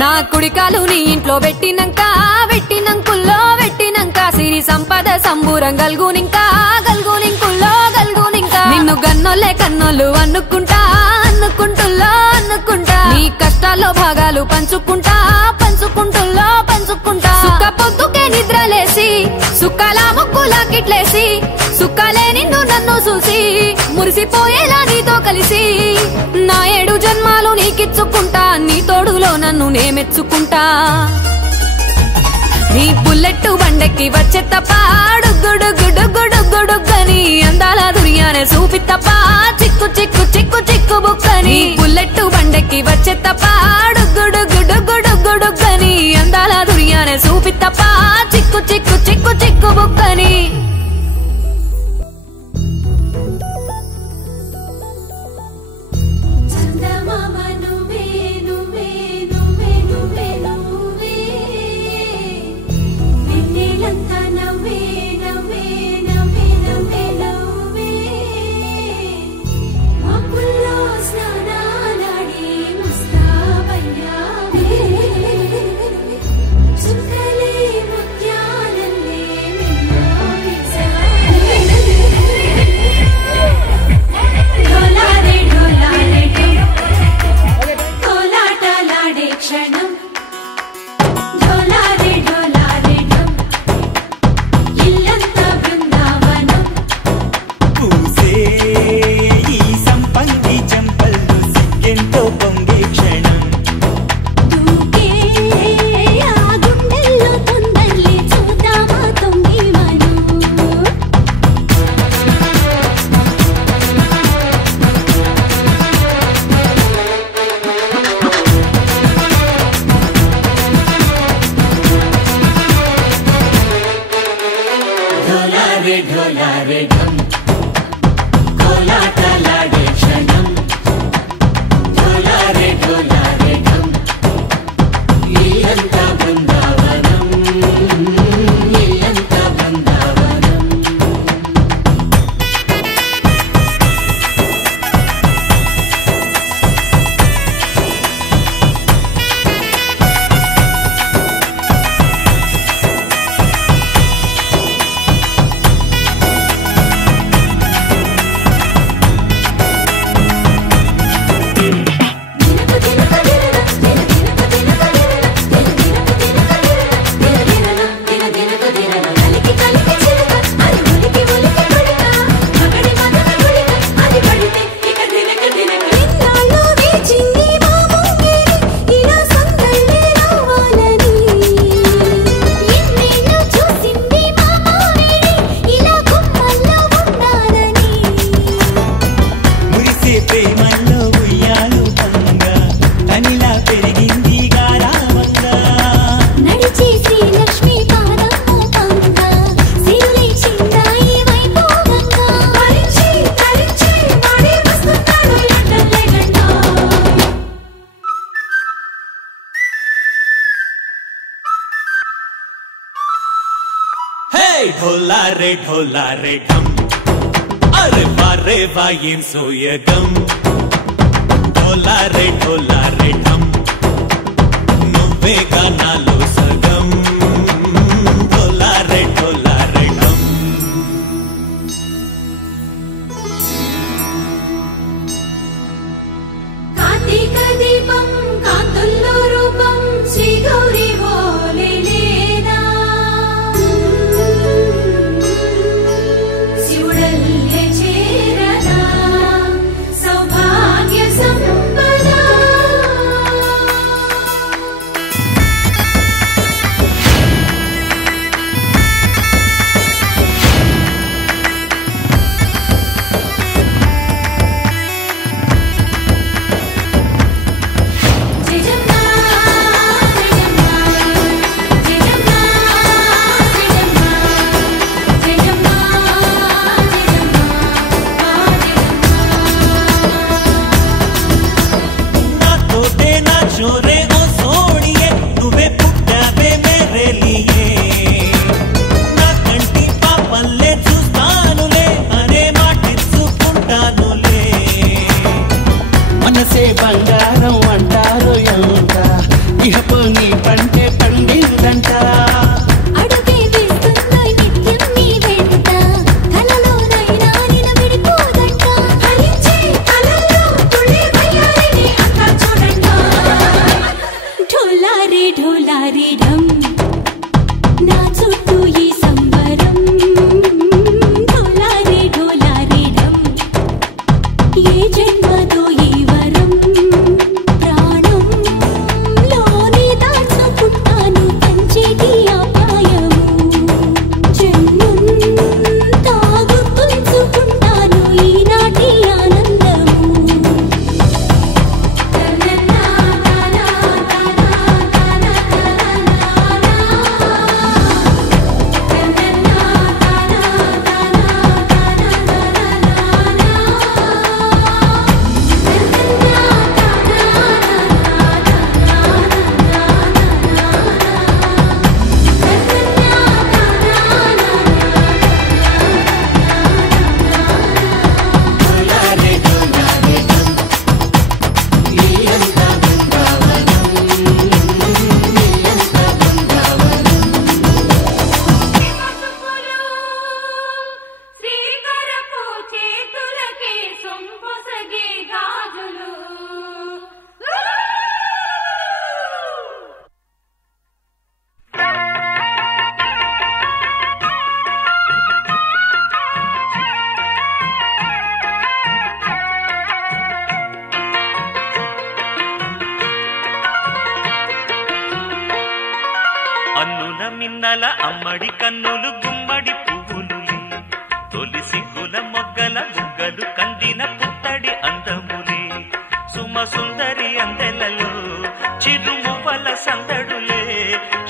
నా కుడికాలు నీ ఇంట్లో పెట్టినంక సిరి సంపద సంబూరం గల్గునింకా నిన్ను గన్నోలే కన్నోలు అనుకుంటా నీ కష్టాల్లో భాగాలు పంచుకుంటా సుఖ పొద్దుకే నిద్రలేసి సుఖాల ముక్కులా కిట్లేసి సుఖాలే నిన్ను నన్ను చూసి మురిసిపోయేలా నీతో కలిసి నా 7 జన్మాలు నీకిచ్చుకుంటా నీ తోడులో నన్ను నే మెచ్చుకుంటా నీ బుల్లెట్ బండెక్కి వచ్చే తప్ప గుడుగుడుగుడుగుడుగుడుగని అందాల దుర్యానే చూపి తప్ప చిక్కు చిక్కు చిక్కు చిక్కు బుక్కని బుల్లెట్ బండెక్కి వచ్చే తప్ప గుడుగుడుగుడుగుడుగని అందాల దుర్యానే చూపి తప్ప చిక్కు చిక్కు చిక్కు చిక్కు బుక్కని ढोला रे ढम अरे वारे वायें सोयगम ढोला रे ढम नुव्वे गानालो सगम ढोला रे ढम కార్తీక దీపం కాంతుల్లో రూపం శ్రీ గౌరీ ఓలే లేనా శివుడల్లే చేరనా సౌభాగ్య సంపద అమ్మడి కన్నులు గుమ్మడి పువ్వులులే తొలి సిగ్గుల మొగ్గల బుగ్గలు కందిన పుత్తడి అందములే సుమ సుందరి అందెలలో చిరుమువ్వల సందడులే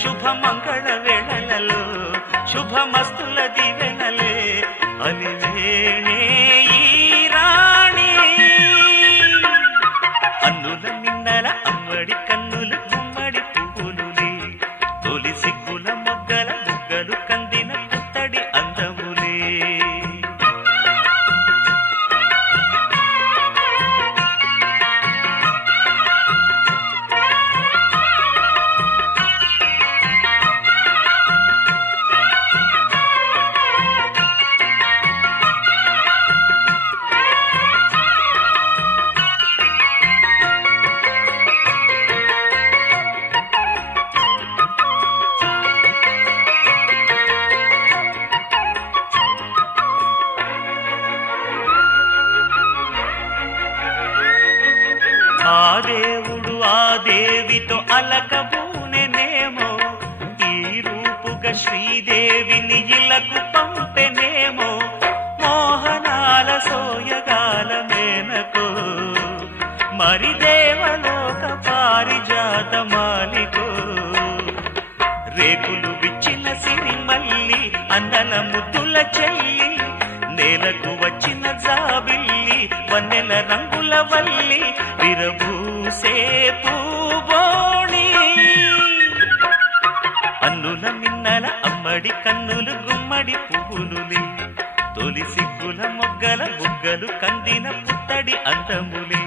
శుభమంగళ వేళలలో శుభమస్తుల దీవెనలే అలివేణే ఈ రాణి అన్నుల మిన్నల అమ్మడి కన్నులు గుమ్మడి పువ్వులులే తొలి సిగ్గుల మొగ్గల బుగ్గలు కందిన పుత్తడి అందములే ఆ దేవుడు ఆ దేవితో అలకబూనెనేమో ఈ రూపుగా శ్రీదేవిని ఇలకు పంపెనేమో మోహనాల సోయగాల మేనకో మరి దేవలోక పారిజాత మాలికో రేకులు విచ్చిన సిరిమల్లి అన్నల ముద్దుల చెల్లి నేలకు వచ్చిన జాబిల్లి వన్నెల రంగుల వల్లి విరబూసే పూబోణి అన్నుల మిన్నల అమ్మడి కన్నులు గుమ్మడి పువ్వులులే తొలి సిగ్గుల మొగ్గల బుగ్గలు కందిన పుత్తడి అందములే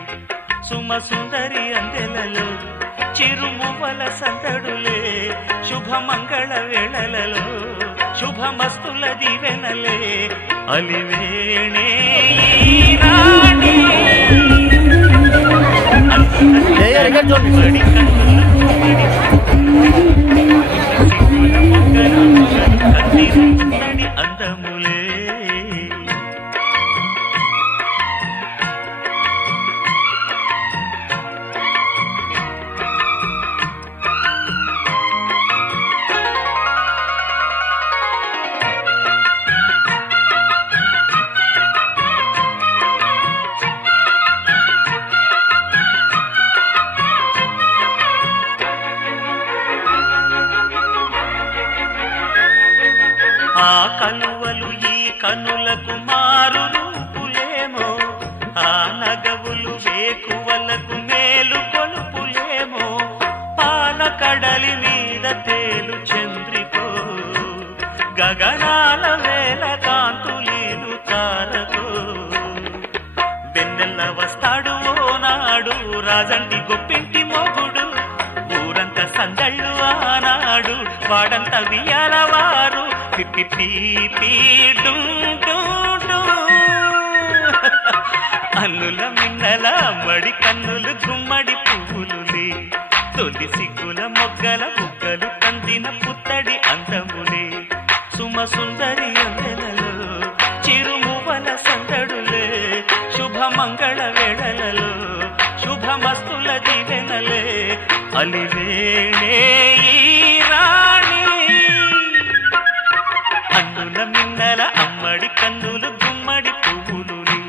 సుమ సుందరి అందెలలో చిరుమువ్వల సందడులే శుభమంగళ వేళలలో శుభమస్తుల దీవెనలే అలివేణే ఈ రాణి అమ్మడి కన్నులు గుమ్మడి సిగ్గుల మొగ్గల బుగ్గలు కందిన పుత్తడి అందములే ఆ కలువలు ఈ కనులకు మారు రూపులేమో ఆ నగవులు వేకువలకు మేలు కొలుపులేమో పాల కడలి మీద తేలు చంద్రికో గగనాల వేల కాంతులీలు తారకో వెన్నెల్ల వస్తాడు ఓనాడు రాజంటి గొప్పింటి మొగుడు ఊరంతా సందళ్ళు ఆనాడు వాడంత వియాలవారు పిప్పి పీపీ అల్లుల మిన్నల అమ్మడి కన్నులు గుమ్మడి పువ్వులులే తొలి సిగ్గుల మొగ్గల బుగ్గలు కందిన పుత్తడి అందములే సుమ సుందరి అందెలలో చిరుమువ్వల సందడులే శుభమంగళ వేళలలో శుభమస్తుల దీవెనలే అలివేణే ఈ రాణి అన్నుల మిన్నల అమ్మడి కన్నులు గుమ్మడి పువ్వులులే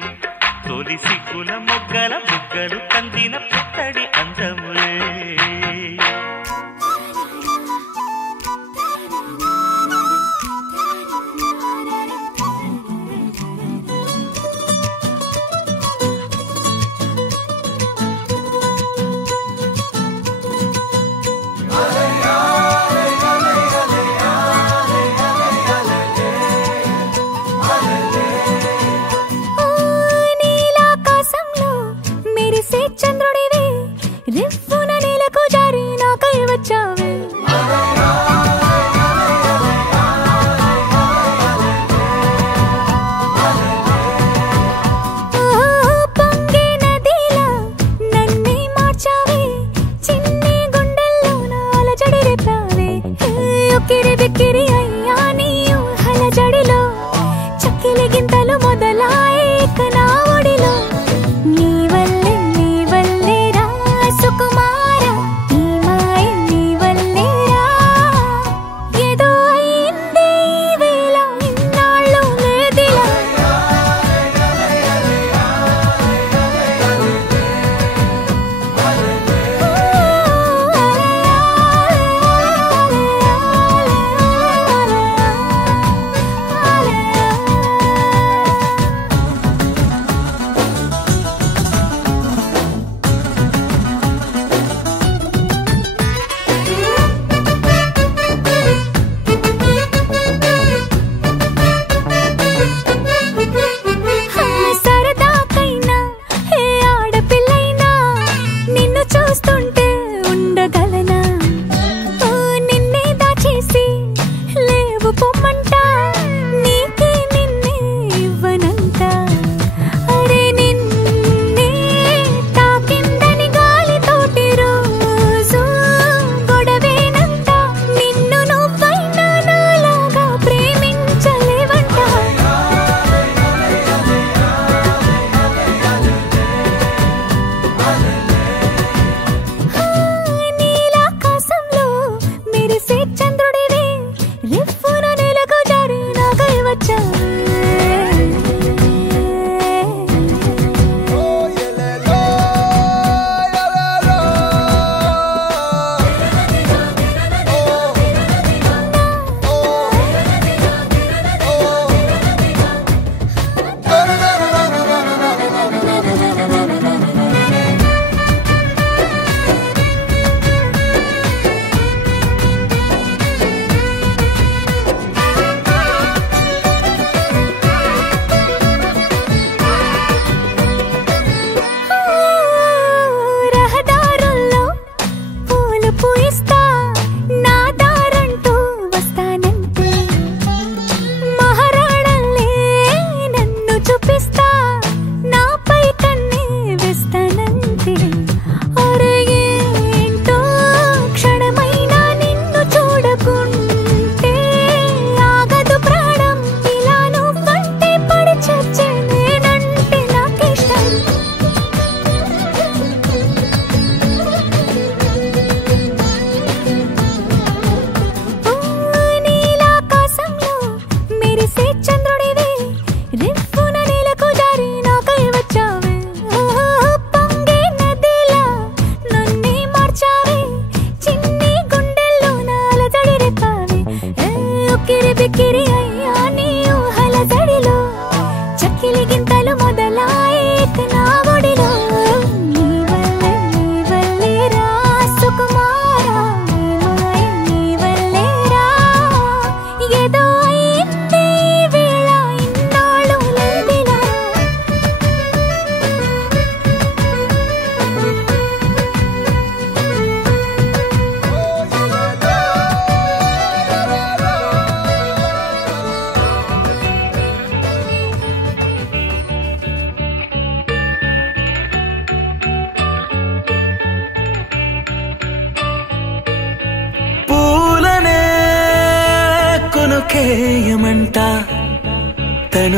తొలి సిగ్గుల మొగ్గల బుగ్గలు కందిన పుత్తడి అందములే Hallelujah.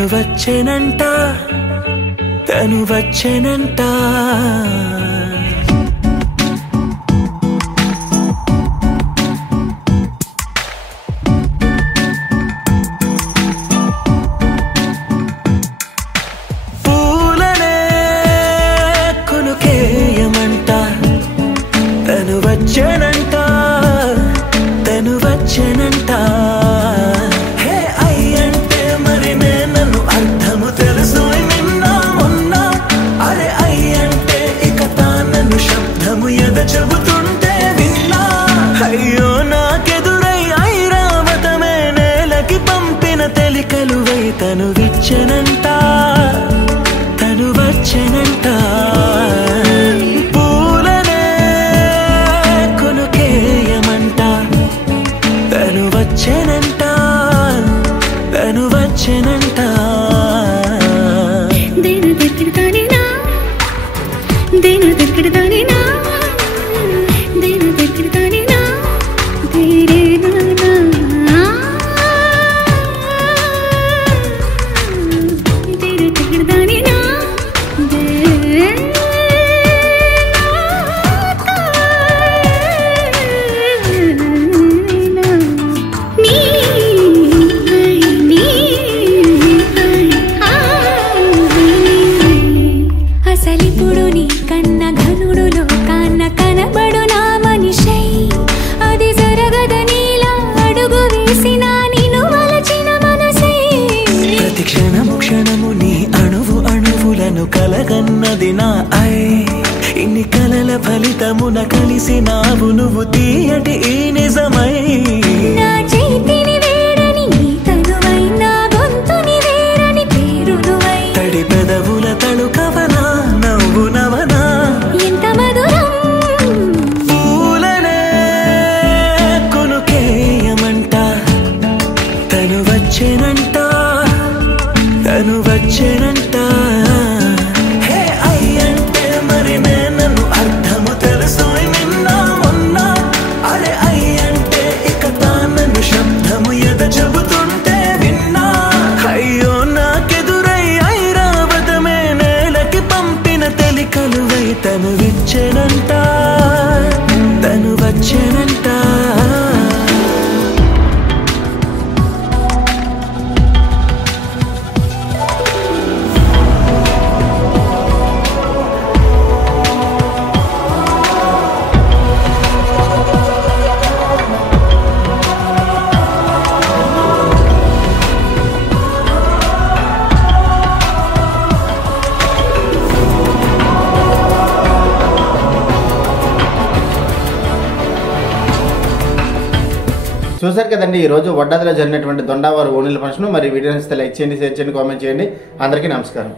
తను వచ్చేనంట తను వచ్చేనంట పూలనే కొనుకేయమంట తను వచ్చేనంట తను వచ్చేనంట హే అయ్యంటే మరి నన్ను అర్థము తెలుసు నిన్న మొన్న అరే అయ్యంటే ఇక తానను శబ్దము ఎద చెబుతుంటే విన్నా అయ్యో నాకెదురై ఐరావతమే నేలకి పంపిన తెలికలువై తను విచ్చెనంట తను వచ్చెనంట పూలనే కొనుకేయమంట తను వచ్చెనంట తను వచ్చెనంట దేని దగ్గరదానినా దేని దగ్గరదానినా దేని దగ్గరదానినా దేరే నానా దేని దగ్గరదానినా దేరే అసలిప్పుడు నీ కన్న ఘనుడులో కాన్న కనబడు నా మనిషై అది జరగదనిలా అడుగు వేసిన నిన్ను వలచిన మనసై ప్రతి క్షణము క్షణము నీ అణువు అణువులను కలగన్నది నా ఐ ఇన్ని కలల ఫలితమున కలిసినావు నువ్వు తీయటి ఈ నిజమై నా చేతిని వేడని నీ తనువై నా గొంతుని వేరని పేరు నువ్వై తడి పెదవుల తడుకవనా నవ్వు నవనా ఎంత మధురం పూలనే కొనుకేయమంట తను వచ్చేనంట తను వచ్చేనంట హే అయ్యంటే మరి నన్ను అర్థము తెలుసు నిన్న మొన్న అరే అయ్యంటే ఇక తానను శబ్దము ఎద చెబుతుంటే విన్నా అయ్యో నాకెదురై ఐరావతమే నేలకి పంపిన తెలికలువై తను విచ్చెనంట తను వచ్చేనంట చూసారు కదండి ఈ రోజు వడ్డాదిలో జరిగినటువంటి దొండవారు ఓణీల ఫంక్షన్. మరి వీడియో నచ్చితే లైక్ చేయండి, షేర్ చేయండి, కామెంట్ చేయండి. అందరికీ నమస్కారం.